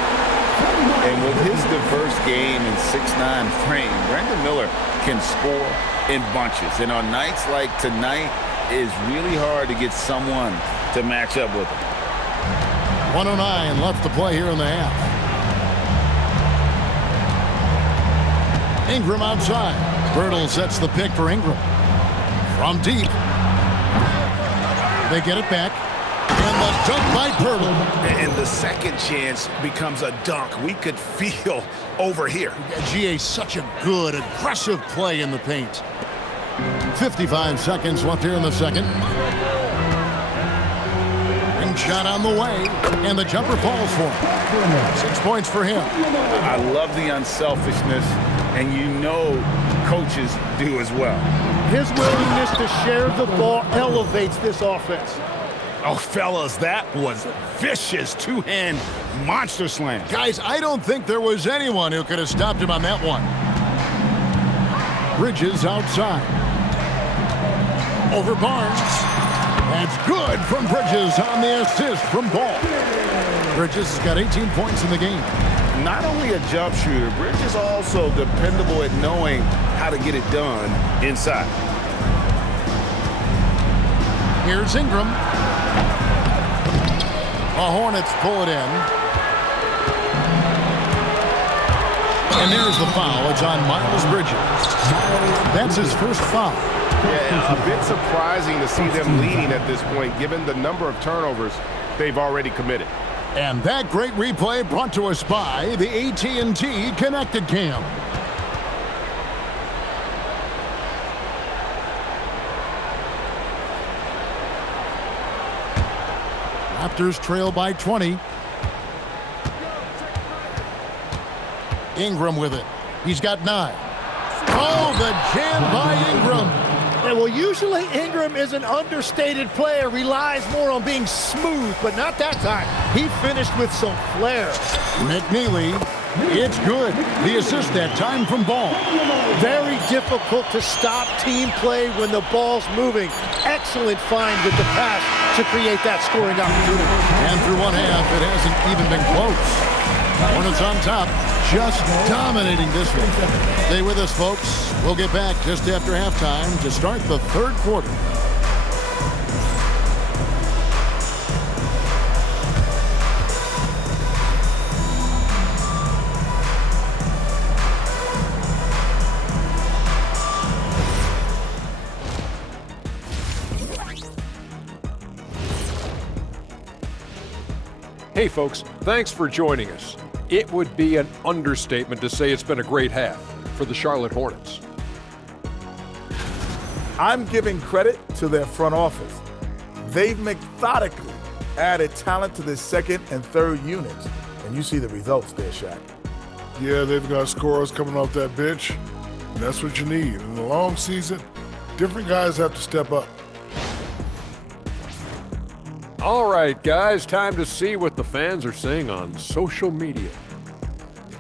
And with his diverse game and 6'9" frame, Brandon Miller can score in bunches. And on nights like tonight, it's really hard to get someone to match up with him. 1:09 left to play here in the half. Ingram outside. Birtle sets the pick for Ingram. From deep. They get it back. And the dunk by Pirtle. And the second chance becomes a dunk. We could feel over here. GA, such a good, aggressive play in the paint. 55 seconds left here in the second. Ring shot on the way. And the jumper falls for him. 6 points for him. I love the unselfishness. And you know coaches do as well. His willingness to share the ball elevates this offense. Oh, fellas, that was a vicious two-hand monster slam. Guys, I don't think there was anyone who could have stopped him on that one. Bridges outside. Over Barnes. That's good from Bridges on the assist from Ball. Bridges has got 18 points in the game. Not only a jump shooter, Bridges also dependable at knowing how to get it done inside. Here's Ingram. The Hornets pull it in. And there's the foul. It's on Miles Bridges. That's his first foul. Yeah, a bit surprising to see them leading at this point, given the number of turnovers they've already committed. And that great replay brought to us by the AT&T Connected Cam. Raptors trail by 20. Ingram with it. He's got 9. Oh, the jam by Ingram. Yeah, well, usually Ingram is an understated player, relies more on being smooth, but not that time. He finished with some flair. McNeely, it's good. The assist that time from Ball. Very difficult to stop team play when the ball's moving. Excellent find with the pass to create that scoring opportunity. And through one half, it hasn't even been close. Hornets on top, just dominating this one. Stay with us, folks. We'll get back just after halftime to start the third quarter. Hey folks, thanks for joining us. It would be an understatement to say it's been a great half for the Charlotte Hornets. I'm giving credit to their front office. They've methodically added talent to the second and third units, and you see the results there, Shaq. Yeah, they've got scorers coming off that bench, and that's what you need. In the long season, different guys have to step up. All right, guys, time to see what the fans are saying on social media.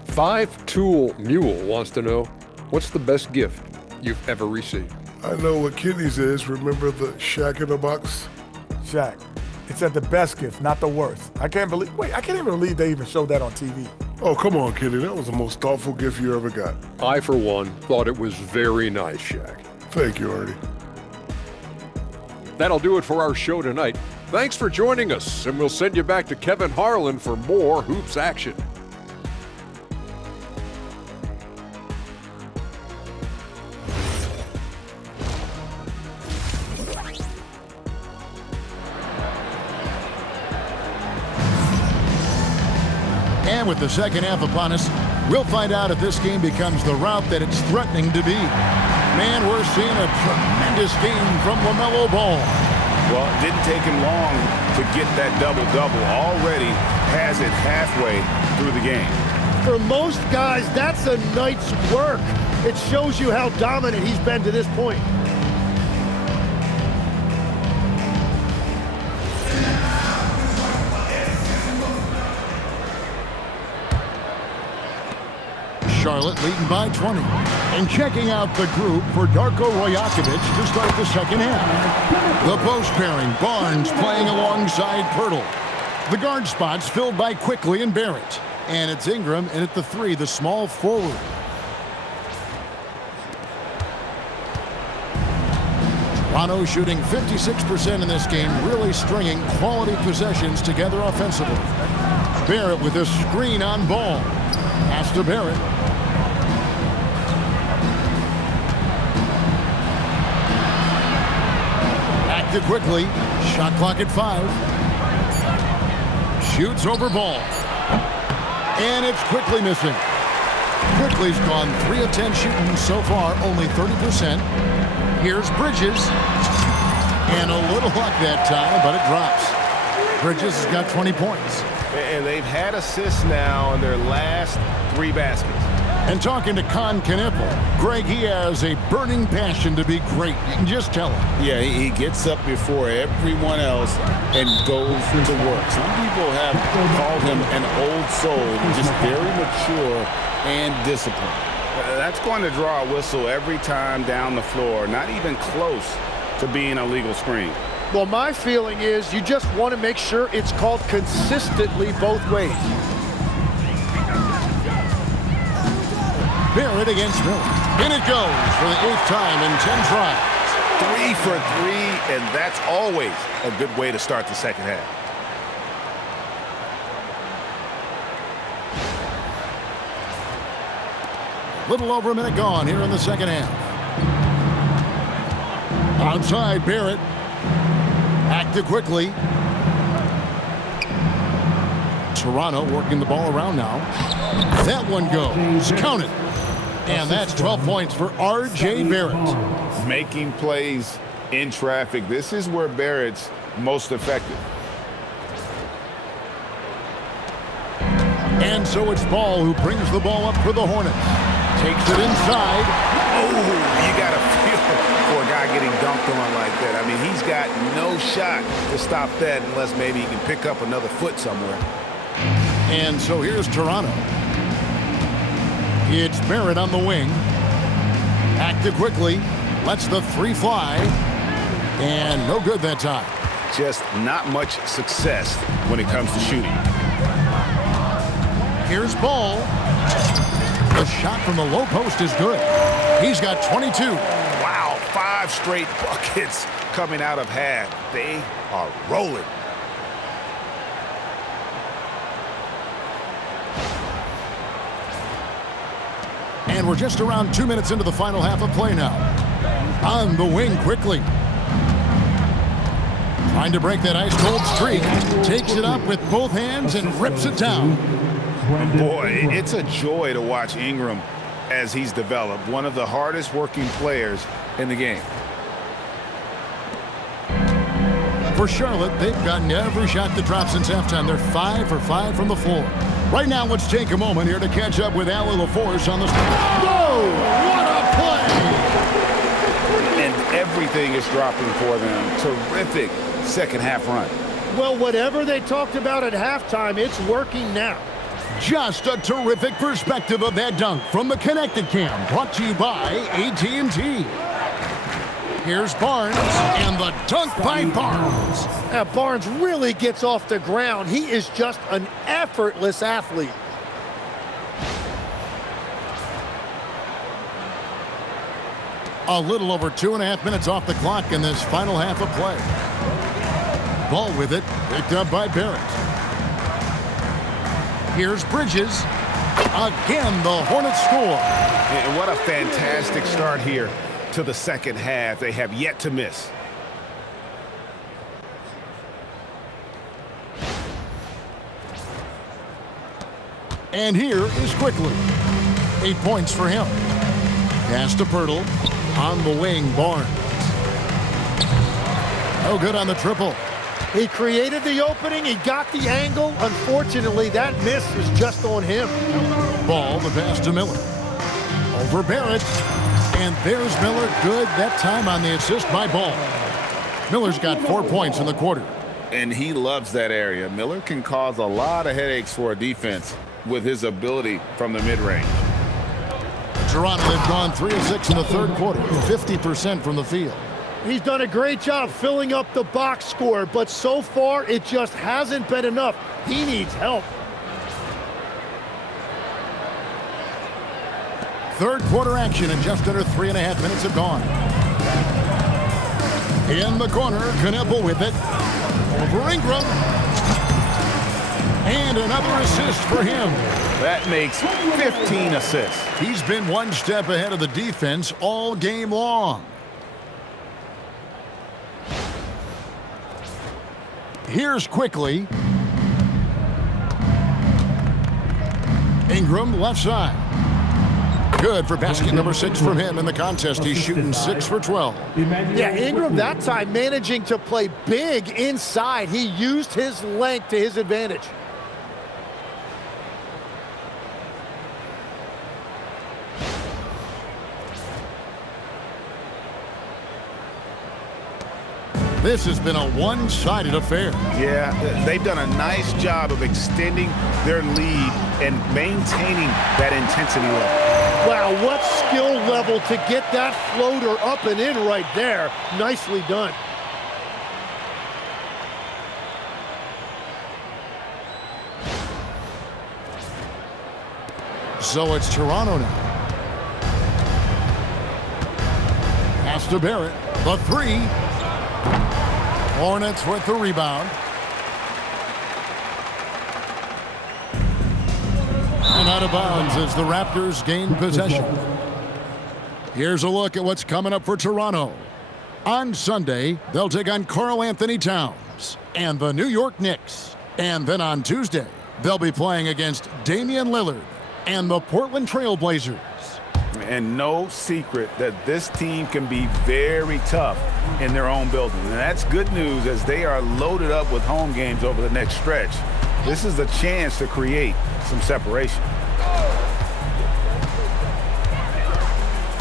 5-Tool Mule wants to know, what's the best gift you've ever received? I know what Kenny's is. Remember the Shaq in the box? Shaq, it's at the best gift, not the worst. I can't even believe they even showed that on TV. Oh, come on, Kenny. That was the most thoughtful gift you ever got. I, for one, thought it was very nice, Shaq. Thank you, Artie. That'll do it for our show tonight. Thanks for joining us, and we'll send you back to Kevin Harlan for more Hoops action. And with the second half upon us, we'll find out if this game becomes the route that it's threatening to be. Man, we're seeing a tremendous game from LaMelo Ball. Well, it didn't take him long to get that double-double. Already has it halfway through the game. For most guys, that's a night's work. It shows you how dominant he's been to this point. Charlotte leading by 20. And checking out the group for Darko Rajakovic to start the second half. The post pairing, Barnes playing alongside Pirtle. The guard spots filled by Quickly and Barrett. And it's Ingram in at the 3, the small forward. Toronto shooting 56% in this game, really stringing quality possessions together offensively. Barrett with a screen on Ball. Pass to Barrett. Back to Quickly. Shot clock at 5. Shoots over Ball. And it's Quickly missing. Quickly's gone 3 of 10 shooting so far, only 30%. Here's Bridges. And a little luck that time, but it drops. Bridges has got 20 points. And they've had assists now in their last 3 baskets. And talking to Con Knippel, Greg, he has a burning passion to be great. You can just tell him. Yeah, he gets up before everyone else and goes to work. Some people have called him an old soul, just very mature and disciplined. That's going to draw a whistle every time down the floor, not even close to being a legal screen. Well, my feeling is you just want to make sure it's called consistently both ways. Barrett against Miller. In it goes for the 8th time in 10 tries. 3 for 3, and that's always a good way to start the second half. Little over a minute gone here in the second half. Outside, Barrett. Active quickly. Toronto working the ball around now. That one goes. Count it. And that's 12 points for R.J. Barrett. Making plays in traffic. This is where Barrett's most effective. And so it's Ball who brings the ball up for the Hornets. Takes it inside. Oh, you got to feel for a guy getting dunked on like that. I mean, he's got no shot to stop that unless maybe he can pick up another foot somewhere. And so here's Toronto. It's Barrett on the wing. Active quickly. Lets the 3 fly. And no good that time. Just not much success when it comes to shooting. Here's Ball. The shot from the low post is good. He's got 22. Wow, 5 straight buckets coming out of half. They are rolling. And we're just around 2 minutes into the final half of play now. On the wing quickly. Trying to break that ice-cold streak. Takes it up with both hands and rips it down. Boy, it's a joy to watch Ingram as he's developed. One of the hardest working players in the game. For Charlotte, they've gotten every shot to drop since halftime. They're 5 for 5 from the floor. Right now, let's take a moment here to catch up with Allie LaForce on the screen. Whoa! What a play! And everything is dropping for them. Terrific second half run. Well, whatever they talked about at halftime, it's working now. Just a terrific perspective of that dunk from the Connected Cam, brought to you by AT&T. Here's Barnes, and the dunk by Barnes. Now, Barnes really gets off the ground. He is just an effortless athlete. A little over 2.5 minutes off the clock in this final half of play. Ball with it, picked up by Barrett. Here's Bridges. Again, the Hornets score. And what a fantastic start here to the second half. They have yet to miss. And here is Quickly. 8 points for him. Pass to Pirtle. On the wing, Barnes. No good on the triple. He created the opening. He got the angle. Unfortunately, that miss is just on him. Ball, the pass to Miller. Over Barrett. And there's Miller. Good that time on the assist by Ball. Miller's got 4 points in the quarter. And he loves that area. Miller can cause a lot of headaches for a defense with his ability from the mid-range. Toronto have gone 3 of 6 in the third quarter, 50% from the field. He's done a great job filling up the box score, but so far it just hasn't been enough. He needs help. Third quarter action, and just under 3.5 minutes have gone. In the corner, Knippel with it. Over Ingram. And another assist for him. That makes 15 assists. He's been one step ahead of the defense all game long. Here's Quickly. Ingram left side. Good for basket number 6 from him in the contest. He's shooting 6 for 12. Yeah, Ingram that time managing to play big inside. He used his length to his advantage. This has been a one-sided affair. Yeah, they've done a nice job of extending their lead and maintaining that intensity level. Wow, what skill level to get that floater up and in right there. Nicely done. So it's Toronto now. Pass to Barrett. The three. Hornets with the rebound. And out of bounds as the Raptors gain possession. Here's a look at what's coming up for Toronto. On Sunday, they'll take on Karl Anthony Towns and the New York Knicks. And then on Tuesday, they'll be playing against Damian Lillard and the Portland Trail Blazers. And no secret that this team can be very tough in their own building. And that's good news as they are loaded up with home games over the next stretch. This is a chance to create some separation.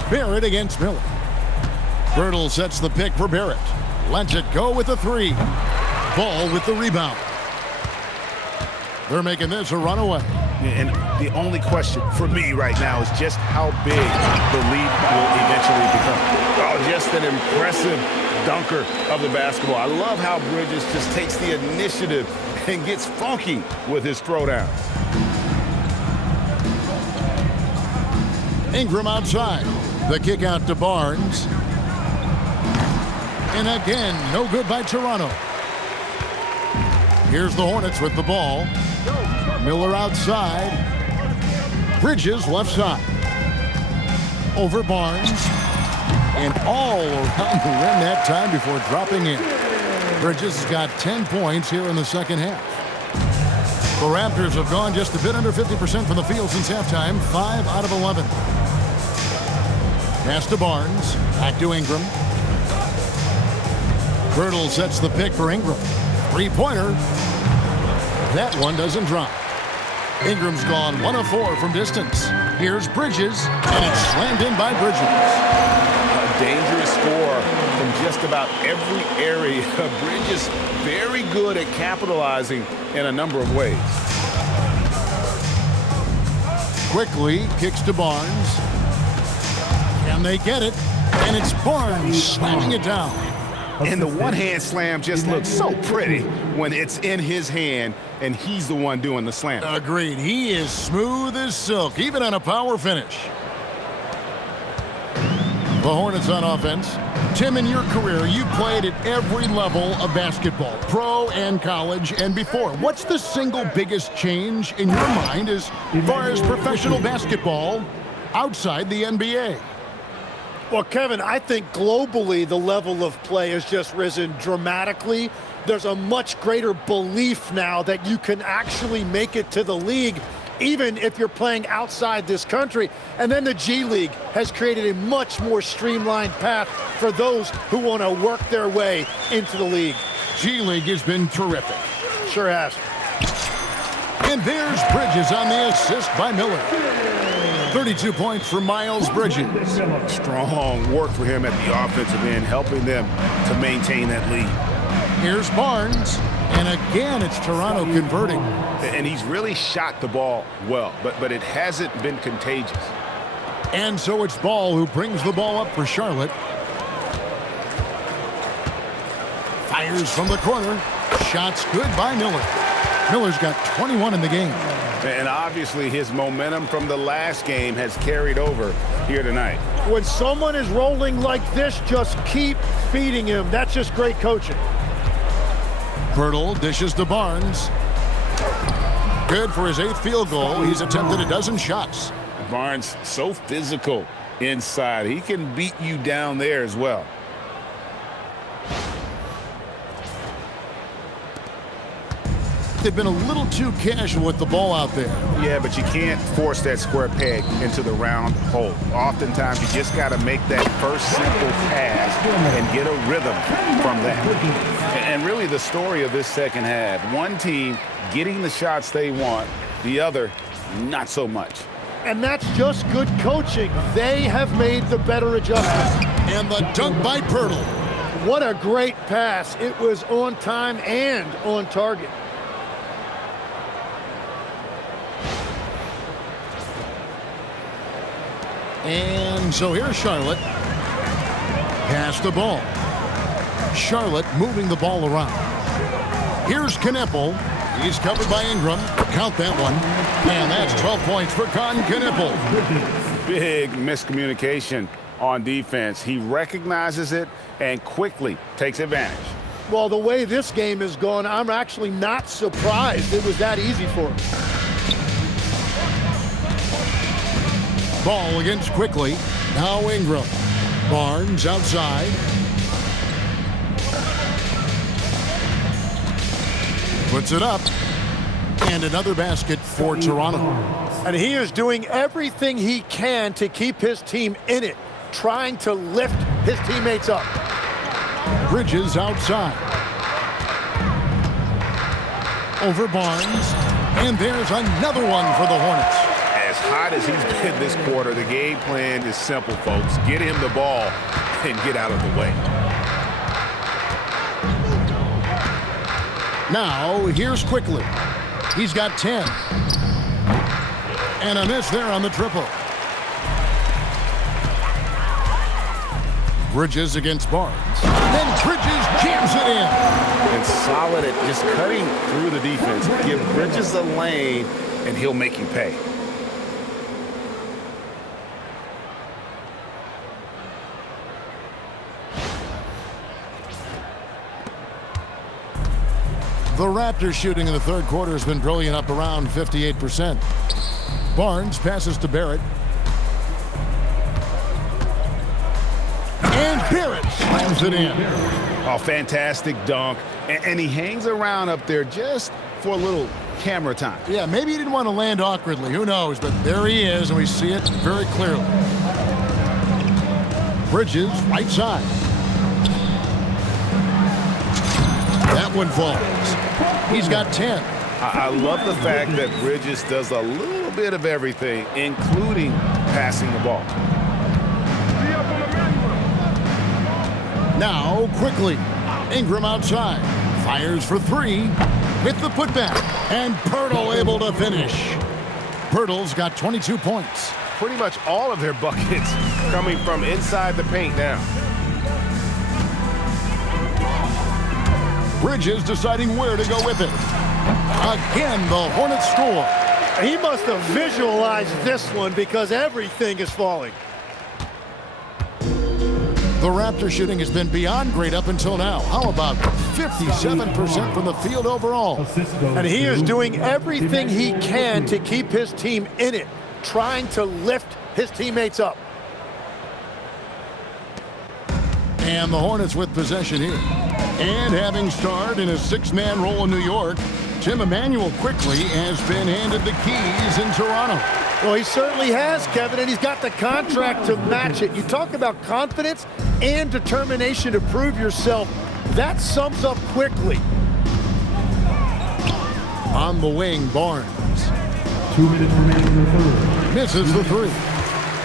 Barrett against Miller. Birtle sets the pick for Barrett. Lets it go with the three. Ball with the rebound. They're making this a runaway. And the only question for me right now is just how big the lead will eventually become. Oh, just an impressive dunker of the basketball. I love how Bridges just takes the initiative and gets funky with his throwdowns. Ingram outside. The kick out to Barnes. And again, no good by Toronto. Here's the Hornets with the ball. Miller outside. Bridges left side. Over Barnes. And all around the rim that time before dropping in. Bridges has got 10 points here in the second half. The Raptors have gone just a bit under 50% from the field since halftime. 5 out of 11. Pass to Barnes. Back to Ingram. Birtle sets the pick for Ingram. Three-pointer. That one doesn't drop. Ingram's gone 1 of 4 from distance. Here's Bridges, and it's slammed in by Bridges. A dangerous score from just about every area. Bridges very good at capitalizing in a number of ways. Quickly kicks to Barnes. Can they get it? And it's Barnes slamming it down. And the one-hand slam just looks so pretty when it's in his hand and he's the one doing the slam. Agreed. He is smooth as silk, even on a power finish. The Hornets on offense. Tim, in your career, you played at every level of basketball, pro and college and before. What's the single biggest change in your mind as far as professional basketball outside the NBA? Well, Kevin, I think globally the level of play has just risen dramatically. There's a much greater belief now that you can actually make it to the league, even if you're playing outside this country. And then the G League has created a much more streamlined path for those who want to work their way into the league. G League has been terrific. Sure has. And there's Bridges on the assist by Miller. 32 points for Miles Bridges. Strong work for him at the offensive end, helping them to maintain that lead. Here's Barnes, and again it's Toronto converting. And he's really shot the ball well, but it hasn't been contagious. And so it's Ball who brings the ball up for Charlotte. Fires from the corner. Shots good by Miller. Miller's got 21 in the game. And obviously his momentum from the last game has carried over here tonight. When someone is rolling like this, just keep feeding him. That's just great coaching. Birtle dishes to Barnes. Good for his 8th field goal. He's attempted a dozen shots. Barnes so physical inside. He can beat you down there as well. They've been a little too casual with the ball out there. Yeah, but you can't force that square peg into the round hole. Oftentimes, you just got to make that first simple pass and get a rhythm from that. And really the story of this second half, one team getting the shots they want, the other not so much. And that's just good coaching. They have made the better adjustments. And the dunk by Birtle. What a great pass. It was on time and on target. And so here's Charlotte. Pass the ball. Charlotte moving the ball around. Here's Knippel. He's covered by Ingram. Count that one. And that's 12 points for Knippel. Big miscommunication on defense. He recognizes it and quickly takes advantage. Well, the way this game has gone, I'm actually not surprised it was that easy for him. Ball against quickly. Now Ingram. Barnes outside. Puts it up. And another basket for Toronto. And he is doing everything he can to keep his team in it, trying to lift his teammates up. Bridges outside. Over Barnes. And there's another one for the Hornets. As hot as he's been this quarter, the game plan is simple, folks. Get him the ball and get out of the way. Now, here's quickly. He's got 10. And a miss there on the triple. Bridges against Barnes. Then Bridges jams it in. And solid at just cutting through the defense. Give Bridges a lane, and he'll make you pay. The Raptors shooting in the third quarter has been brilliant, up around 58%. Barnes passes to Barrett. And Barrett slams it in. Oh, fantastic dunk. And he hangs around up there just for a little camera time. Yeah, maybe he didn't want to land awkwardly. Who knows? But there he is, and we see it very clearly. Bridges, right side. That one falls. He's got 10. I love the fact that Bridges does a little bit of everything, including passing the ball. Now, quickly, Ingram outside. Fires for three with the putback. And Pirtle able to finish. Pirtle's got 22 points. Pretty much all of their buckets coming from inside the paint now. Bridges deciding where to go with it. Again, the Hornets score. He must have visualized this one because everything is falling. The Raptor shooting has been beyond great up until now. How about 57% from the field overall? And he is doing everything he can to keep his team in it, trying to lift his teammates up. And the Hornets with possession here. And having starred in a six-man role in New York, Tim Emanuel quickly has been handed the keys in Toronto. Well, he certainly has, Kevin, and he's got the contract to match it. You talk about confidence and determination to prove yourself. That sums up quickly. On the wing, Barnes. 2 minutes remaining in the third. Misses the three.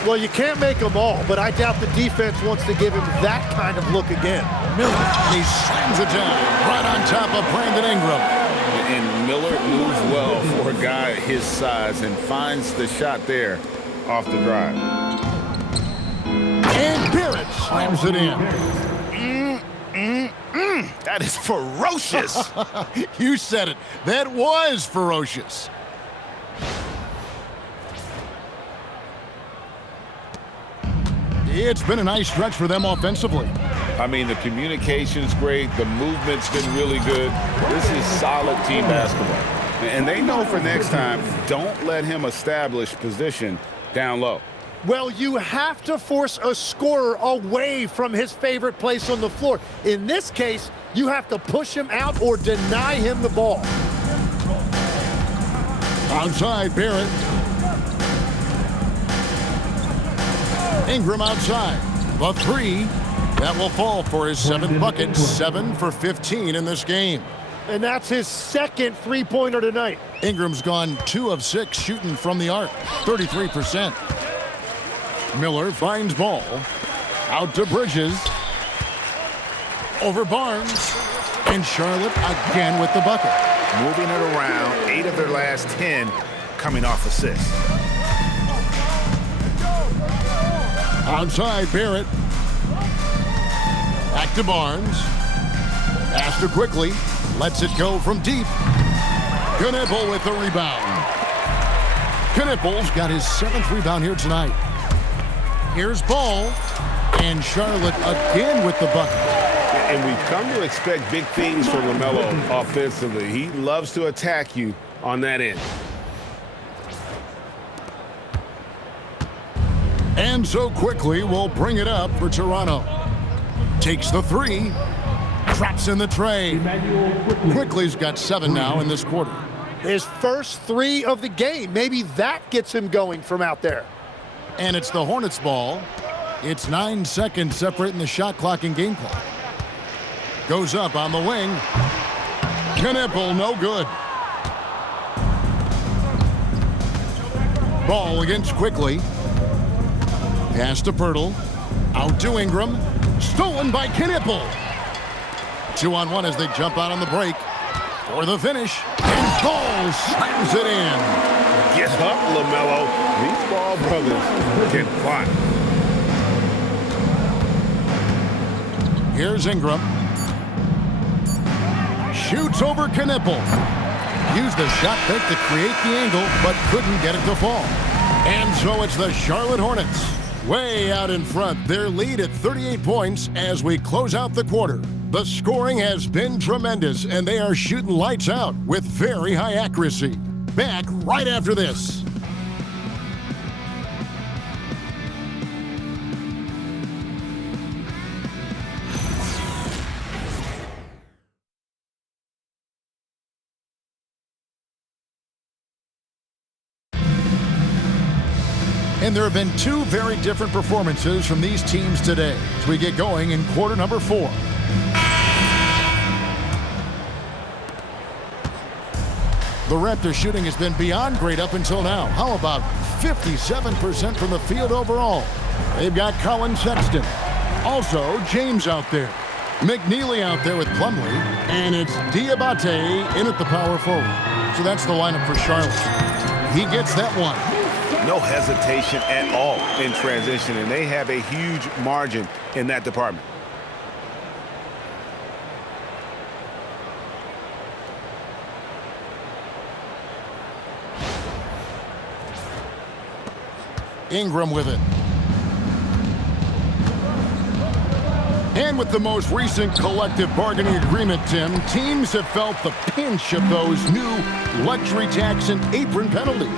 Well, you can't make them all, but I doubt the defense wants to give him that kind of look again. Miller, he slams it down right on top of Brandon Ingram. And Miller moves well for a guy his size and finds the shot there off the drive. And Barrett slams it in. That is ferocious. You said it. That was ferocious. It's been a nice stretch for them offensively. I mean, the communication's great. The movement's been really good. This is solid team basketball. And they know for next time, don't let him establish position down low. Well, you have to force a scorer away from his favorite place on the floor. In this case, you have to push him out or deny him the ball. Outside, Barrett. Ingram outside. The three. That will fall for his 7th bucket. 7 for 15 in this game. And that's his second three-pointer tonight. Ingram's gone 2 of 6 shooting from the arc. 33%. Miller finds ball. Out to Bridges. Over Barnes. And Charlotte again with the bucket. Moving it around, 8 of their last 10 coming off assists. Outside, Barrett. Back to Barnes. Pass to Quickly. Lets it go from deep. Knipple with the rebound. Knipple's got his 7th rebound here tonight. Here's Ball. And Charlotte again with the bucket. And we've come to expect big things from LaMelo offensively. He loves to attack you on that end. And so Quickly will bring it up for Toronto. Takes the 3. Drops in the tray. Quickly's got 7 now in this quarter. His first 3 of the game. Maybe that gets him going from out there. And it's the Hornets ball. It's 9 seconds separating the shot clock and game clock. Goes up on the wing. Knipple, no good. Ball against Quickly. Pass to Pirtle. Out to Ingram. Stolen by Knipple. 2-on-1 as they jump out on the break. For the finish. And Ball slams it in. Get up, LaMelo. These Ball brothers can fly. Here's Ingram. Shoots over Knipple. Used the shot fake to create the angle, but couldn't get it to fall. And so it's the Charlotte Hornets. Way out in front. Their lead at 38 points as we close out the quarter. The scoring has been tremendous, and they are shooting lights out with very high accuracy. Back right after this. And there have been 2 very different performances from these teams today as we get going in quarter number 4. The Raptors shooting has been beyond great up until now. How about 57% from the field overall? They've got Colin Sexton. Also, James out there. McNeely out there with Plumlee. And it's Diabate in at the power forward. So that's the lineup for Charlotte. He gets that one. No hesitation at all in transition, and they have a huge margin in that department. Ingram with it. And with the most recent collective bargaining agreement, Tim, teams have felt the pinch of those new luxury tax and apron penalties.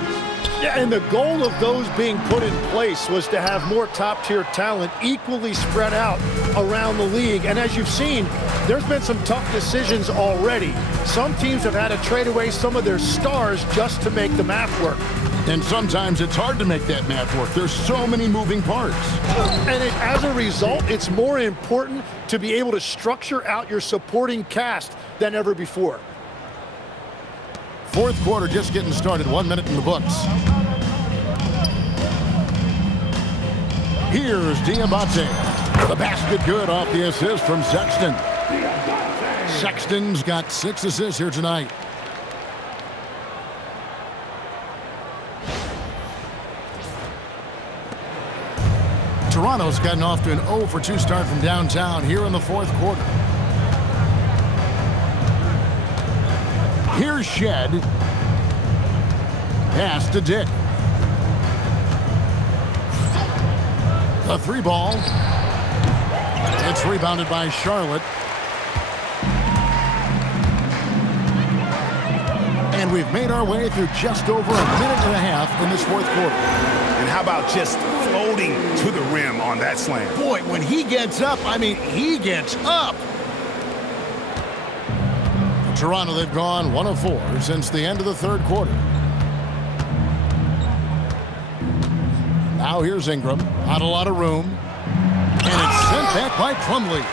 Yeah, and the goal of those being put in place was to have more top-tier talent equally spread out around the league. And as you've seen, there's been some tough decisions already. Some teams have had to trade away some of their stars just to make the math work. And sometimes it's hard to make that math work. There's so many moving parts. And as a result, it's more important to be able to structure out your supporting cast than ever before. Fourth quarter just getting started. 1 minute in the books. Here's Diabate. The basket good off the assist from Sexton. Sexton's got 6 assists here tonight. Toronto's gotten off to an 0-for-2 start from downtown here in the fourth quarter. Here's Shed. Pass to Dick. The 3 ball. It's rebounded by Charlotte. And we've made our way through just over a minute and a half in this fourth quarter. And how about just floating to the rim on that slam? Boy, when he gets up, I mean, he gets up. Toronto, they've gone 1 of 4 since the end of the third quarter. Now here's Ingram. Not a lot of room. And it's sent back by Plumlee.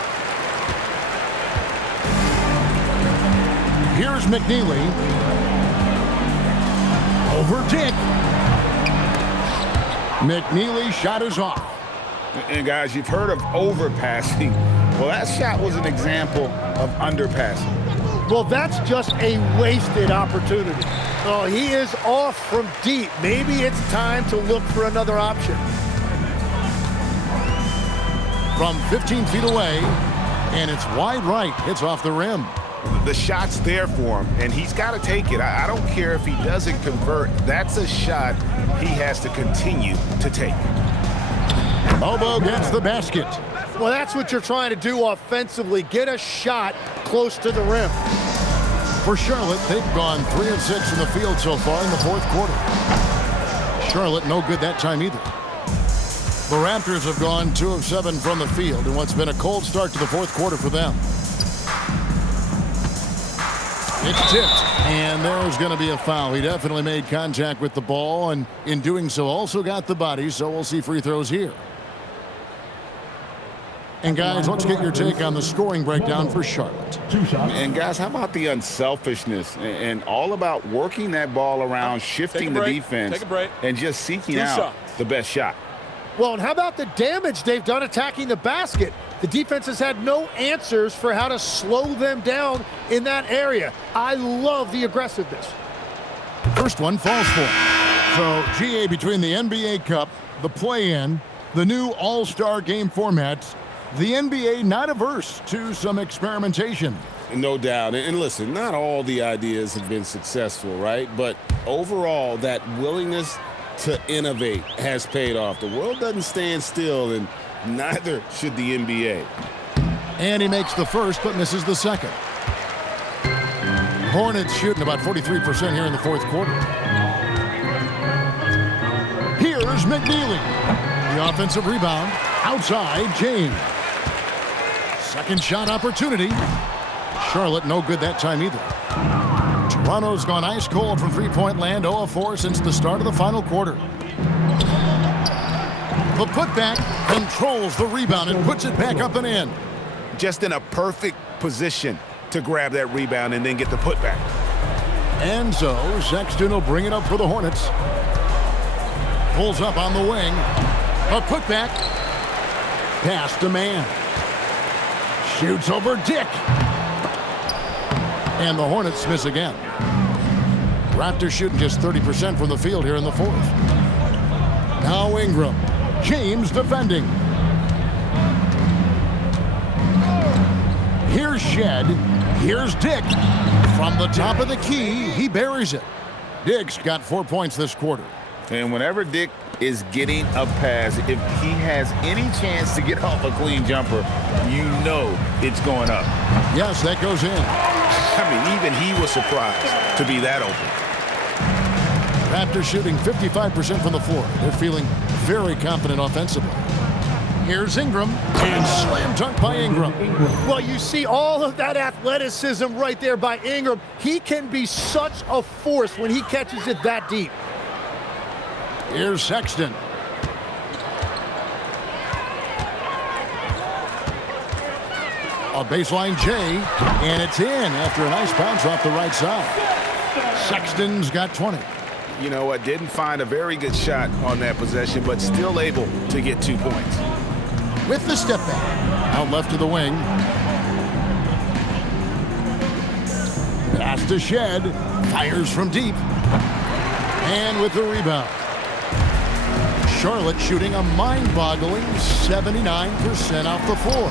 Here's McNeely. Over Dick. McNeely's shot is off. And guys, you've heard of overpassing. Well, that shot was an example of underpassing. Well, that's just a wasted opportunity. Oh, he is off from deep. Maybe it's time to look for another option. From 15 feet away, and it's wide right. It's off the rim. The shot's there for him, and he's got to take it. I don't care if he doesn't convert. That's a shot he has to continue to take. Elbow gets the basket. Well, that's what you're trying to do offensively. Get a shot close to the rim. For Charlotte, they've gone 3 of 6 in the field so far in the fourth quarter. Charlotte no good that time either. The Raptors have gone 2 of 7 from the field in what's been a cold start to the fourth quarter for them. It's tipped, and there's going to be a foul. He definitely made contact with the ball, and in doing so also got the body, so we'll see free throws here. And guys, let's get your take on the scoring breakdown for Charlotte. And guys, how about the unselfishness and all about working that ball around, shifting the defense, and just seeking out the best shot? Well, and how about the damage they've done attacking the basket? The defense has had no answers for how to slow them down in that area. I love the aggressiveness. First one falls for him. So, GA, between the NBA Cup, the play-in, the new All-Star game formats, the NBA not averse to some experimentation. No doubt. And listen, not all the ideas have been successful, right? But overall, that willingness to innovate has paid off. The world doesn't stand still, and neither should the NBA. And he makes the first, but misses the second. Hornets shooting about 43% here in the fourth quarter. Here's McNeely. The offensive rebound. Outside, James. Second shot opportunity. Charlotte no good that time either. Toronto's gone ice cold from three-point land, 0 of 4 since the start of the final quarter. The putback controls the rebound and puts it back up and in. Just in a perfect position to grab that rebound and then get the putback. And so Sexton will bring it up for the Hornets. Pulls up on the wing. A putback. Pass to man. Shoots over Dick. And the Hornets miss again. Raptors shooting just 30% from the field here in the fourth. Now Ingram. James defending. Here's Shed. Here's Dick. From the top of the key, he buries it. Dick's got 4 points this quarter. And whenever Dick is getting a pass, if he has any chance to get off a clean jumper, you know it's going up. Yes, that goes in. I mean, even he was surprised to be that open. Raptors shooting 55% from the floor. They're feeling very confident offensively. Here's Ingram, and slam dunk by Ingram. Well, you see all of that athleticism right there by Ingram. He can be such a force when he catches it that deep. Here's Sexton. A baseline J, and it's in after a nice bounce off the right side. Sexton's got 20. You know what? Didn't find a very good shot on that possession, but still able to get 2 points. With the step back. Out left to the wing. Pass to Shed. Fires from deep. And with the rebound. Charlotte shooting a mind-boggling 79% off the floor.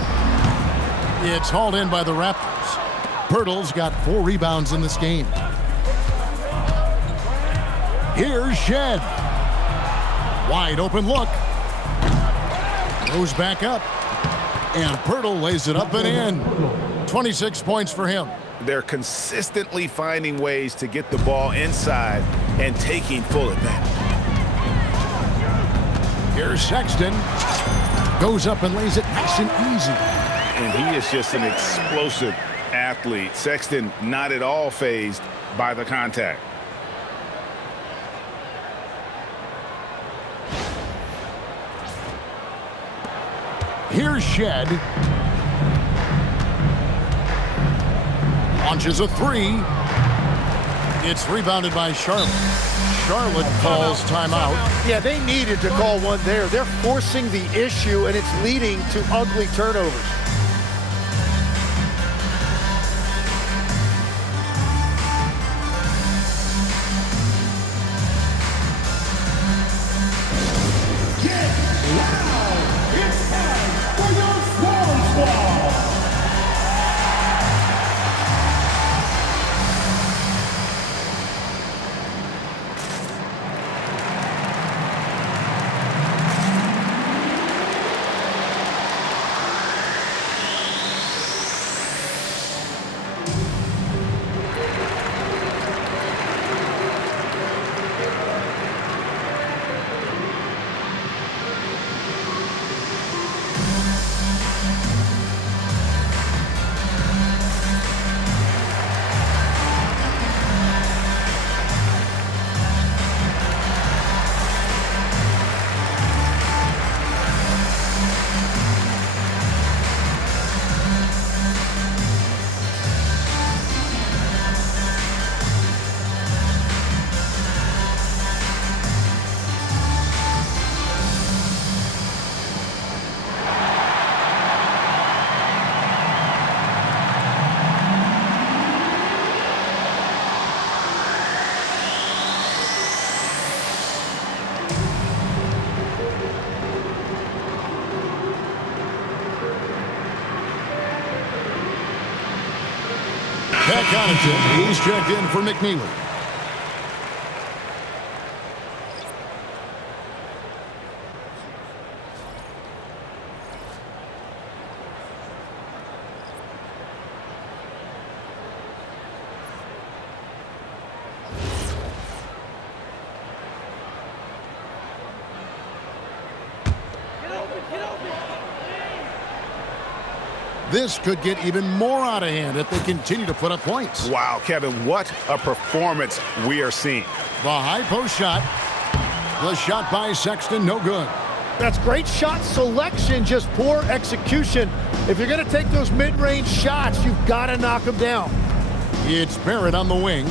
It's hauled in by the Raptors. Pirtle's got 4 rebounds in this game. Here's Shed. Wide open look. Goes back up. And Pirtle lays it up and in. 26 points for him. They're consistently finding ways to get the ball inside and taking full advantage. Here's Sexton. Goes up and lays it nice and easy. And he is just an explosive athlete. Sexton not at all fazed by the contact. Here's Shed. Launches a 3. It's rebounded by Charlotte. Charlotte calls timeout. Yeah, they needed to call one there. They're forcing the issue, and it's leading to ugly turnovers. Pat Connaughton, he's checked in for McNeely. This could get even more out of hand if they continue to put up points. Wow, Kevin, what a performance we are seeing. The high post shot. The shot by Sexton, no good. That's great shot selection, just poor execution. If you're going to take those mid-range shots, you've got to knock them down. It's Barrett on the wing.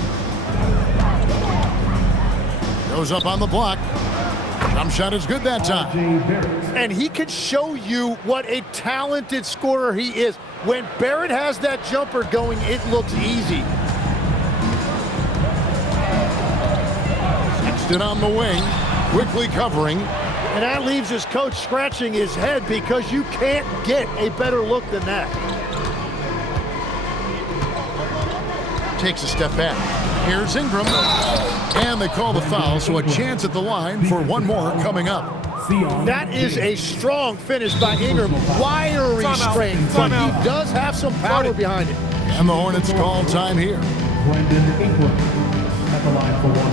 Goes up on the block. Jump shot is good that time. And he can show you what a talented scorer he is. When Barrett has that jumper going, it looks easy. Sexton on the wing, quickly covering. And that leaves his coach scratching his head because you can't get a better look than that. Takes a step back. Here's Ingram. And they call the foul, so a chance at the line for one more coming up. That is a strong finish by Ingram. Wiry strength, but he does have some power behind it. And the Hornets call time here. Brandon Ingram at the line for one.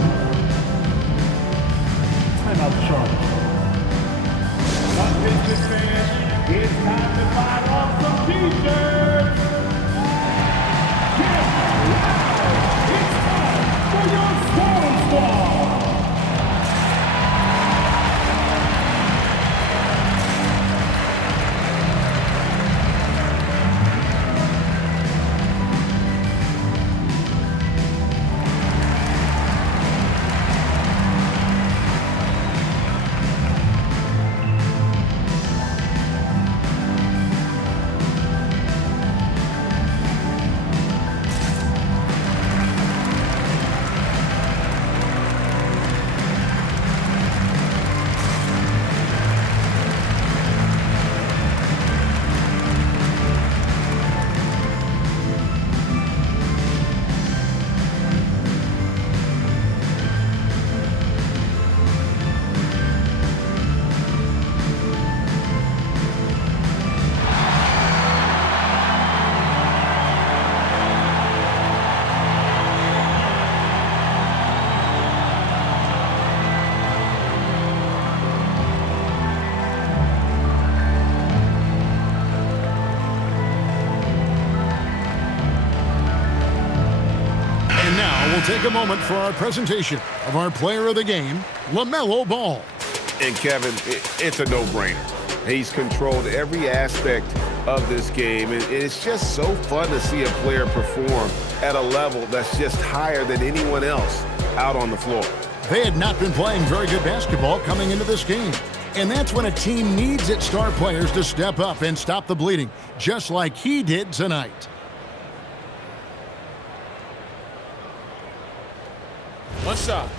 Timeout charge. Business fans, it's time to fire off some t-shirts. Get loud! It's time for your Squad Squad. We'll take a moment for our presentation of our player of the game, LaMelo Ball. And Kevin, it's a no-brainer. He's controlled every aspect of this game. It's just so fun to see a player perform at a level that's just higher than anyone else out on the floor. They had not been playing very good basketball coming into this game. And that's when a team needs its star players to step up and stop the bleeding, just like he did tonight. One shot.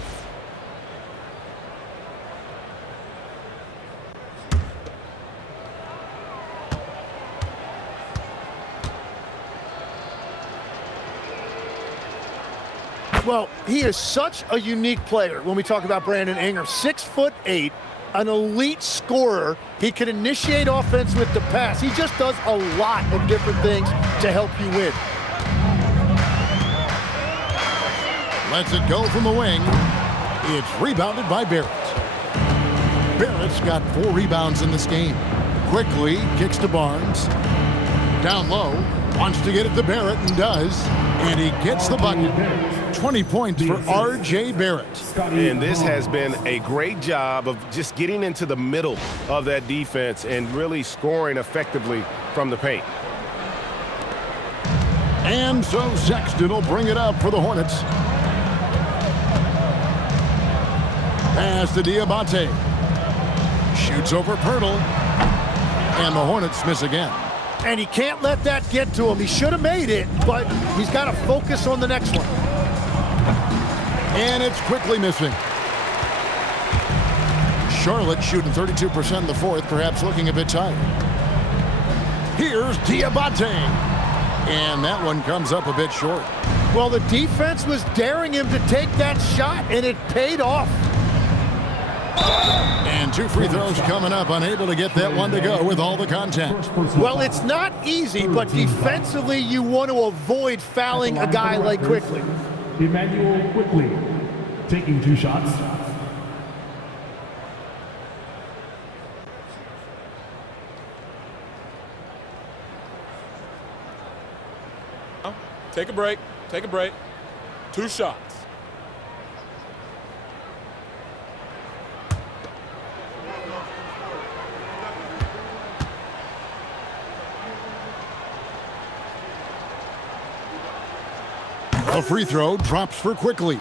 Well, he is such a unique player when we talk about Brandon Ingram. 6'8", an elite scorer. He can initiate offense with the pass. He just does a lot of different things to help you win. Lets it go from the wing. It's rebounded by Barrett. Barrett's got 4 rebounds in this game. Quickly kicks to Barnes. Down low. Wants to get it to Barrett and does. And he gets the bucket. 20 points for R.J. Barrett. And this has been a great job of just getting into the middle of that defense and really scoring effectively from the paint. And so Sexton will bring it up for the Hornets. Pass to Diabate. Shoots over Pirtle. And the Hornets miss again. And he can't let that get to him. He should have made it, but he's got to focus on the next one. And it's quickly missing. Charlotte shooting 32% in the fourth, perhaps looking a bit tired. Here's Diabate. And that one comes up a bit short. Well, the defense was daring him to take that shot, and it paid off. And 2 free throws coming up, unable to get that one to go with all the contact. Well, it's not easy, but defensively you want to avoid fouling a guy like Quickly. Emmanuel Quickly taking 2 shots. Take a break. Take a break. 2 shots. A free throw drops for Quickly.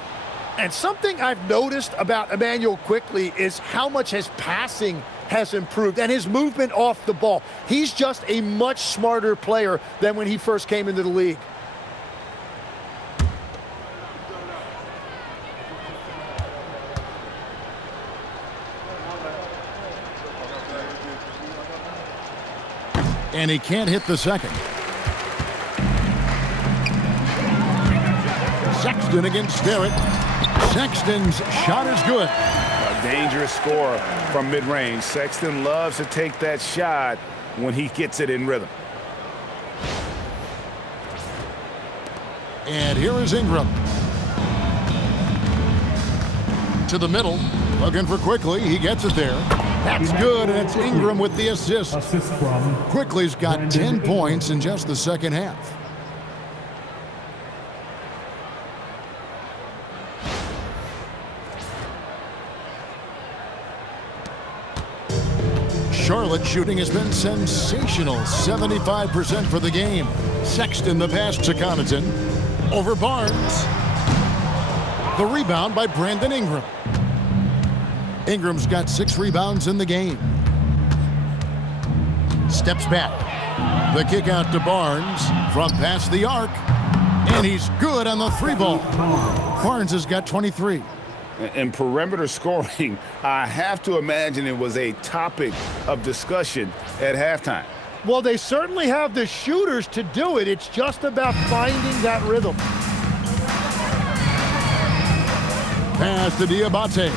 And something I've noticed about Emmanuel Quickly is how much his passing has improved and his movement off the ball. He's just a much smarter player than when he first came into the league. And he can't hit the second. Sexton against Barrett. Sexton's shot is good. A dangerous score from mid-range. Sexton loves to take that shot when he gets it in rhythm. And here is Ingram. To the middle, looking for Quickly. He gets it there. That's good, and it's Ingram with the assist. Quickly's got 10 points in just the second half. Charlotte shooting has been sensational. 75% for the game. Sexton the pass to Connaughton. Over Barnes. The rebound by Brandon Ingram. Ingram's got 6 rebounds in the game. Steps back. The kick out to Barnes from past the arc. And he's good on the 3-ball. Barnes has got 23. And perimeter scoring, I have to imagine it was a topic of discussion at halftime. Well, they certainly have the shooters to do it. It's just about finding that rhythm. Pass to Diabate.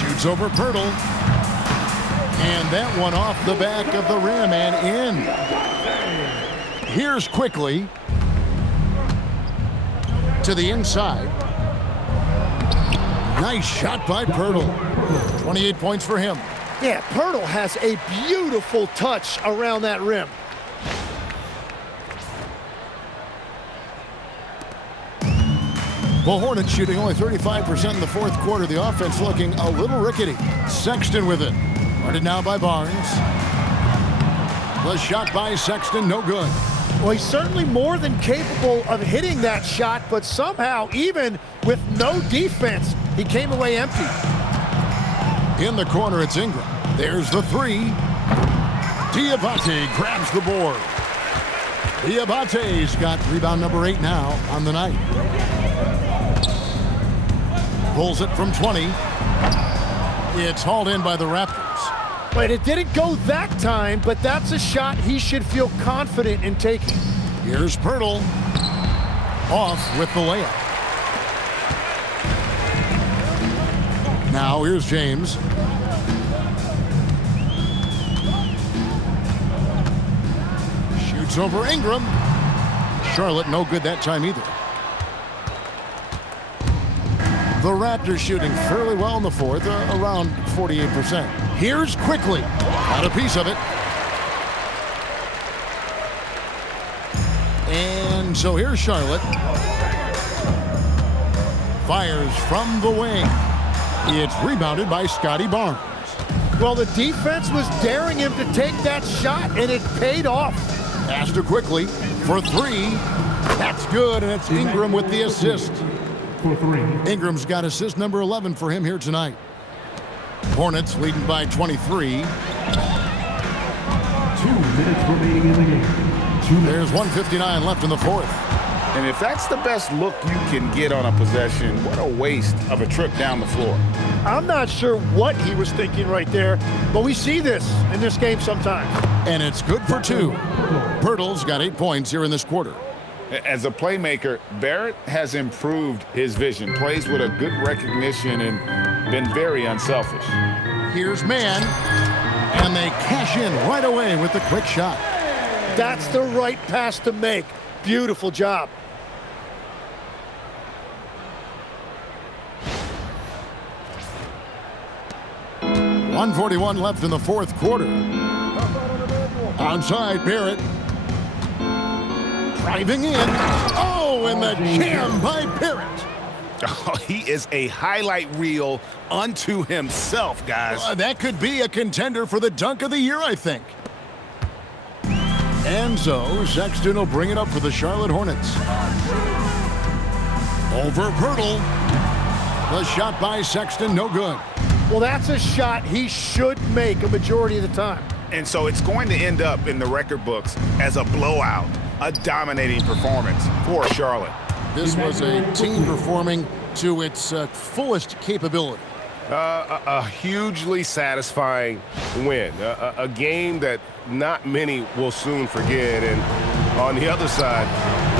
Shoots over Pirtle. And that one off the back of the rim and in. Here's Quickly. To the inside. Nice shot by Pirtle. 28 points for him. Yeah, Pirtle has a beautiful touch around that rim. The Hornets shooting only 35% in the fourth quarter. The offense looking a little rickety. Sexton with it. Guarded now by Barnes. The shot by Sexton, no good. Well, he's certainly more than capable of hitting that shot, but somehow, even with no defense, he came away empty. In the corner, it's Ingram. There's the 3. Diabate grabs the board. Diabate's got rebound number 8 now on the night. Pulls it from 20. It's hauled in by the Raptors. But it didn't go that time, but that's a shot he should feel confident in taking. Here's Pirtle. Off with the layup. Now here's James. Shoots over Ingram. Charlotte no good that time either. The Raptors shooting fairly well in the fourth, around 48%. Here's Quickly. Got a piece of it. And so here's Charlotte. Fires from the wing. It's rebounded by Scottie Barnes. Well, the defense was daring him to take that shot, and it paid off. Pass to Quickly for 3. That's good, and it's Ingram with the assist. For 3. Ingram's got assist number 11 for him here tonight. Hornets leading by 23. 2 minutes remaining in the game. There's 1:59 left in the fourth. And if that's the best look you can get on a possession, what a waste of a trip down the floor. I'm not sure what he was thinking right there, but we see this in this game sometimes. And it's good for 2. Pirtle's got 8 points here in this quarter. As a playmaker, Barrett has improved his vision, plays with a good recognition, and been very unselfish. Here's man, and they cash in right away with the quick shot. That's the right pass to make. Beautiful job. .141 left in the fourth quarter. Outside, Barrett. Driving in. Oh, and the jam by Barrett. Oh, he is a highlight reel unto himself, guys. That could be a contender for the dunk of the year, I think. And so, Sexton will bring it up for the Charlotte Hornets. Over Pirtle. The shot by Sexton, no good. Well, that's a shot he should make a majority of the time. And so it's going to end up in the record books as a blowout, a dominating performance for Charlotte. This was a team performing to its fullest capability. A hugely satisfying win, a game that not many will soon forget, and on the other side,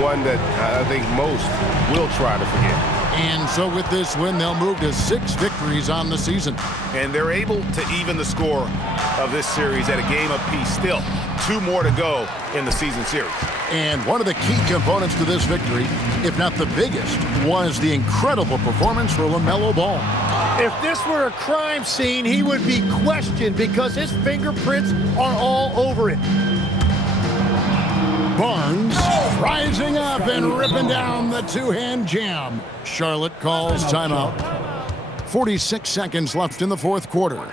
one that I think most will try to forget. And so with this win, they'll move to 6 victories on the season. And they're able to even the score of this series at a game apiece. Still, 2 more to go in the season series. And one of the key components to this victory, if not the biggest, was the incredible performance for LaMelo Ball. If this were a crime scene, he would be questioned because his fingerprints are all over it. Barnes rising up and ripping down the 2-hand jam. Charlotte calls timeout. 46 seconds left in the fourth quarter.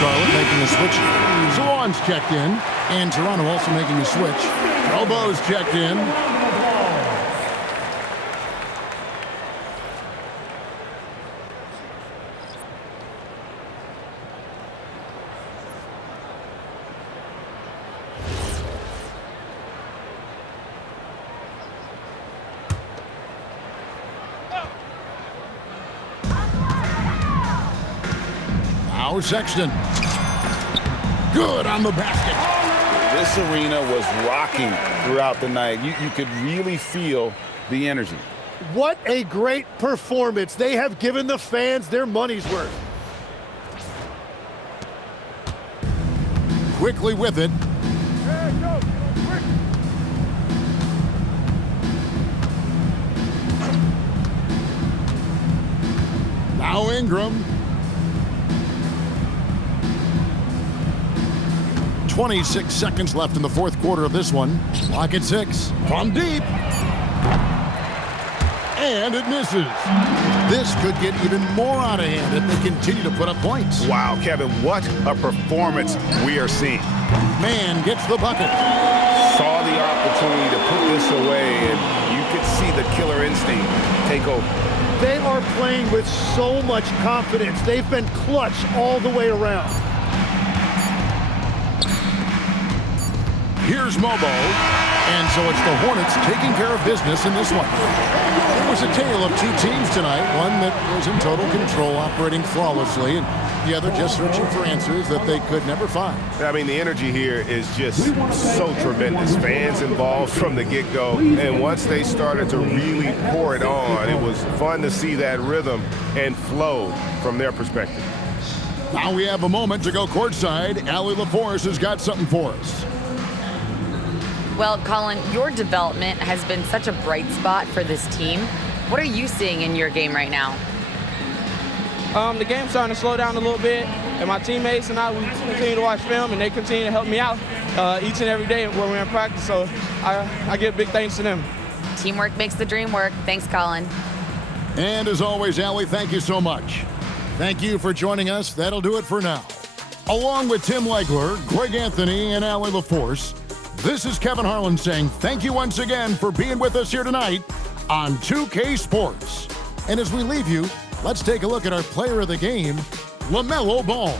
Charlotte making a switch. Zawan's checked in, and Toronto also making a switch. Elbows checked in. Now Sexton. Good on the basket. This arena was rocking throughout the night. You could really feel the energy. What a great performance. They have given the fans their money's worth. Quickly with it. Now Ingram. 26 seconds left in the fourth quarter of this one. Clock at 6. From deep. And it misses. This could get even more out of hand if they continue to put up points. Wow, Kevin, what a performance we are seeing. Man gets the bucket. Saw the opportunity to put this away, and you could see the killer instinct take over. They are playing with so much confidence. They've been clutch all the way around. Here's Mobo. And so it's the Hornets taking care of business in this one. It was a tale of two teams tonight, one that was in total control, operating flawlessly, and the other just searching for answers that they could never find. I mean, the energy here is just so tremendous. Fans involved from the get-go, and once they started to really pour it on, it was fun to see that rhythm and flow from their perspective. Now we have a moment to go courtside. Allie LaForce has got something for us. Well, Colin, your development has been such a bright spot for this team. What are you seeing in your game right now? The game's starting to slow down a little bit, and my teammates and I, we continue to watch film, and they continue to help me out each and every day when we're in practice, so I give big thanks to them. Teamwork makes the dream work. Thanks, Colin. And as always, Allie, thank you so much. Thank you for joining us. That'll do it for now. Along with Tim Legler, Greg Anthony, and Allie LaForce, this is Kevin Harlan saying thank you once again for being with us here tonight on 2K Sports. And as we leave you, let's take a look at our player of the game, LaMelo Ball.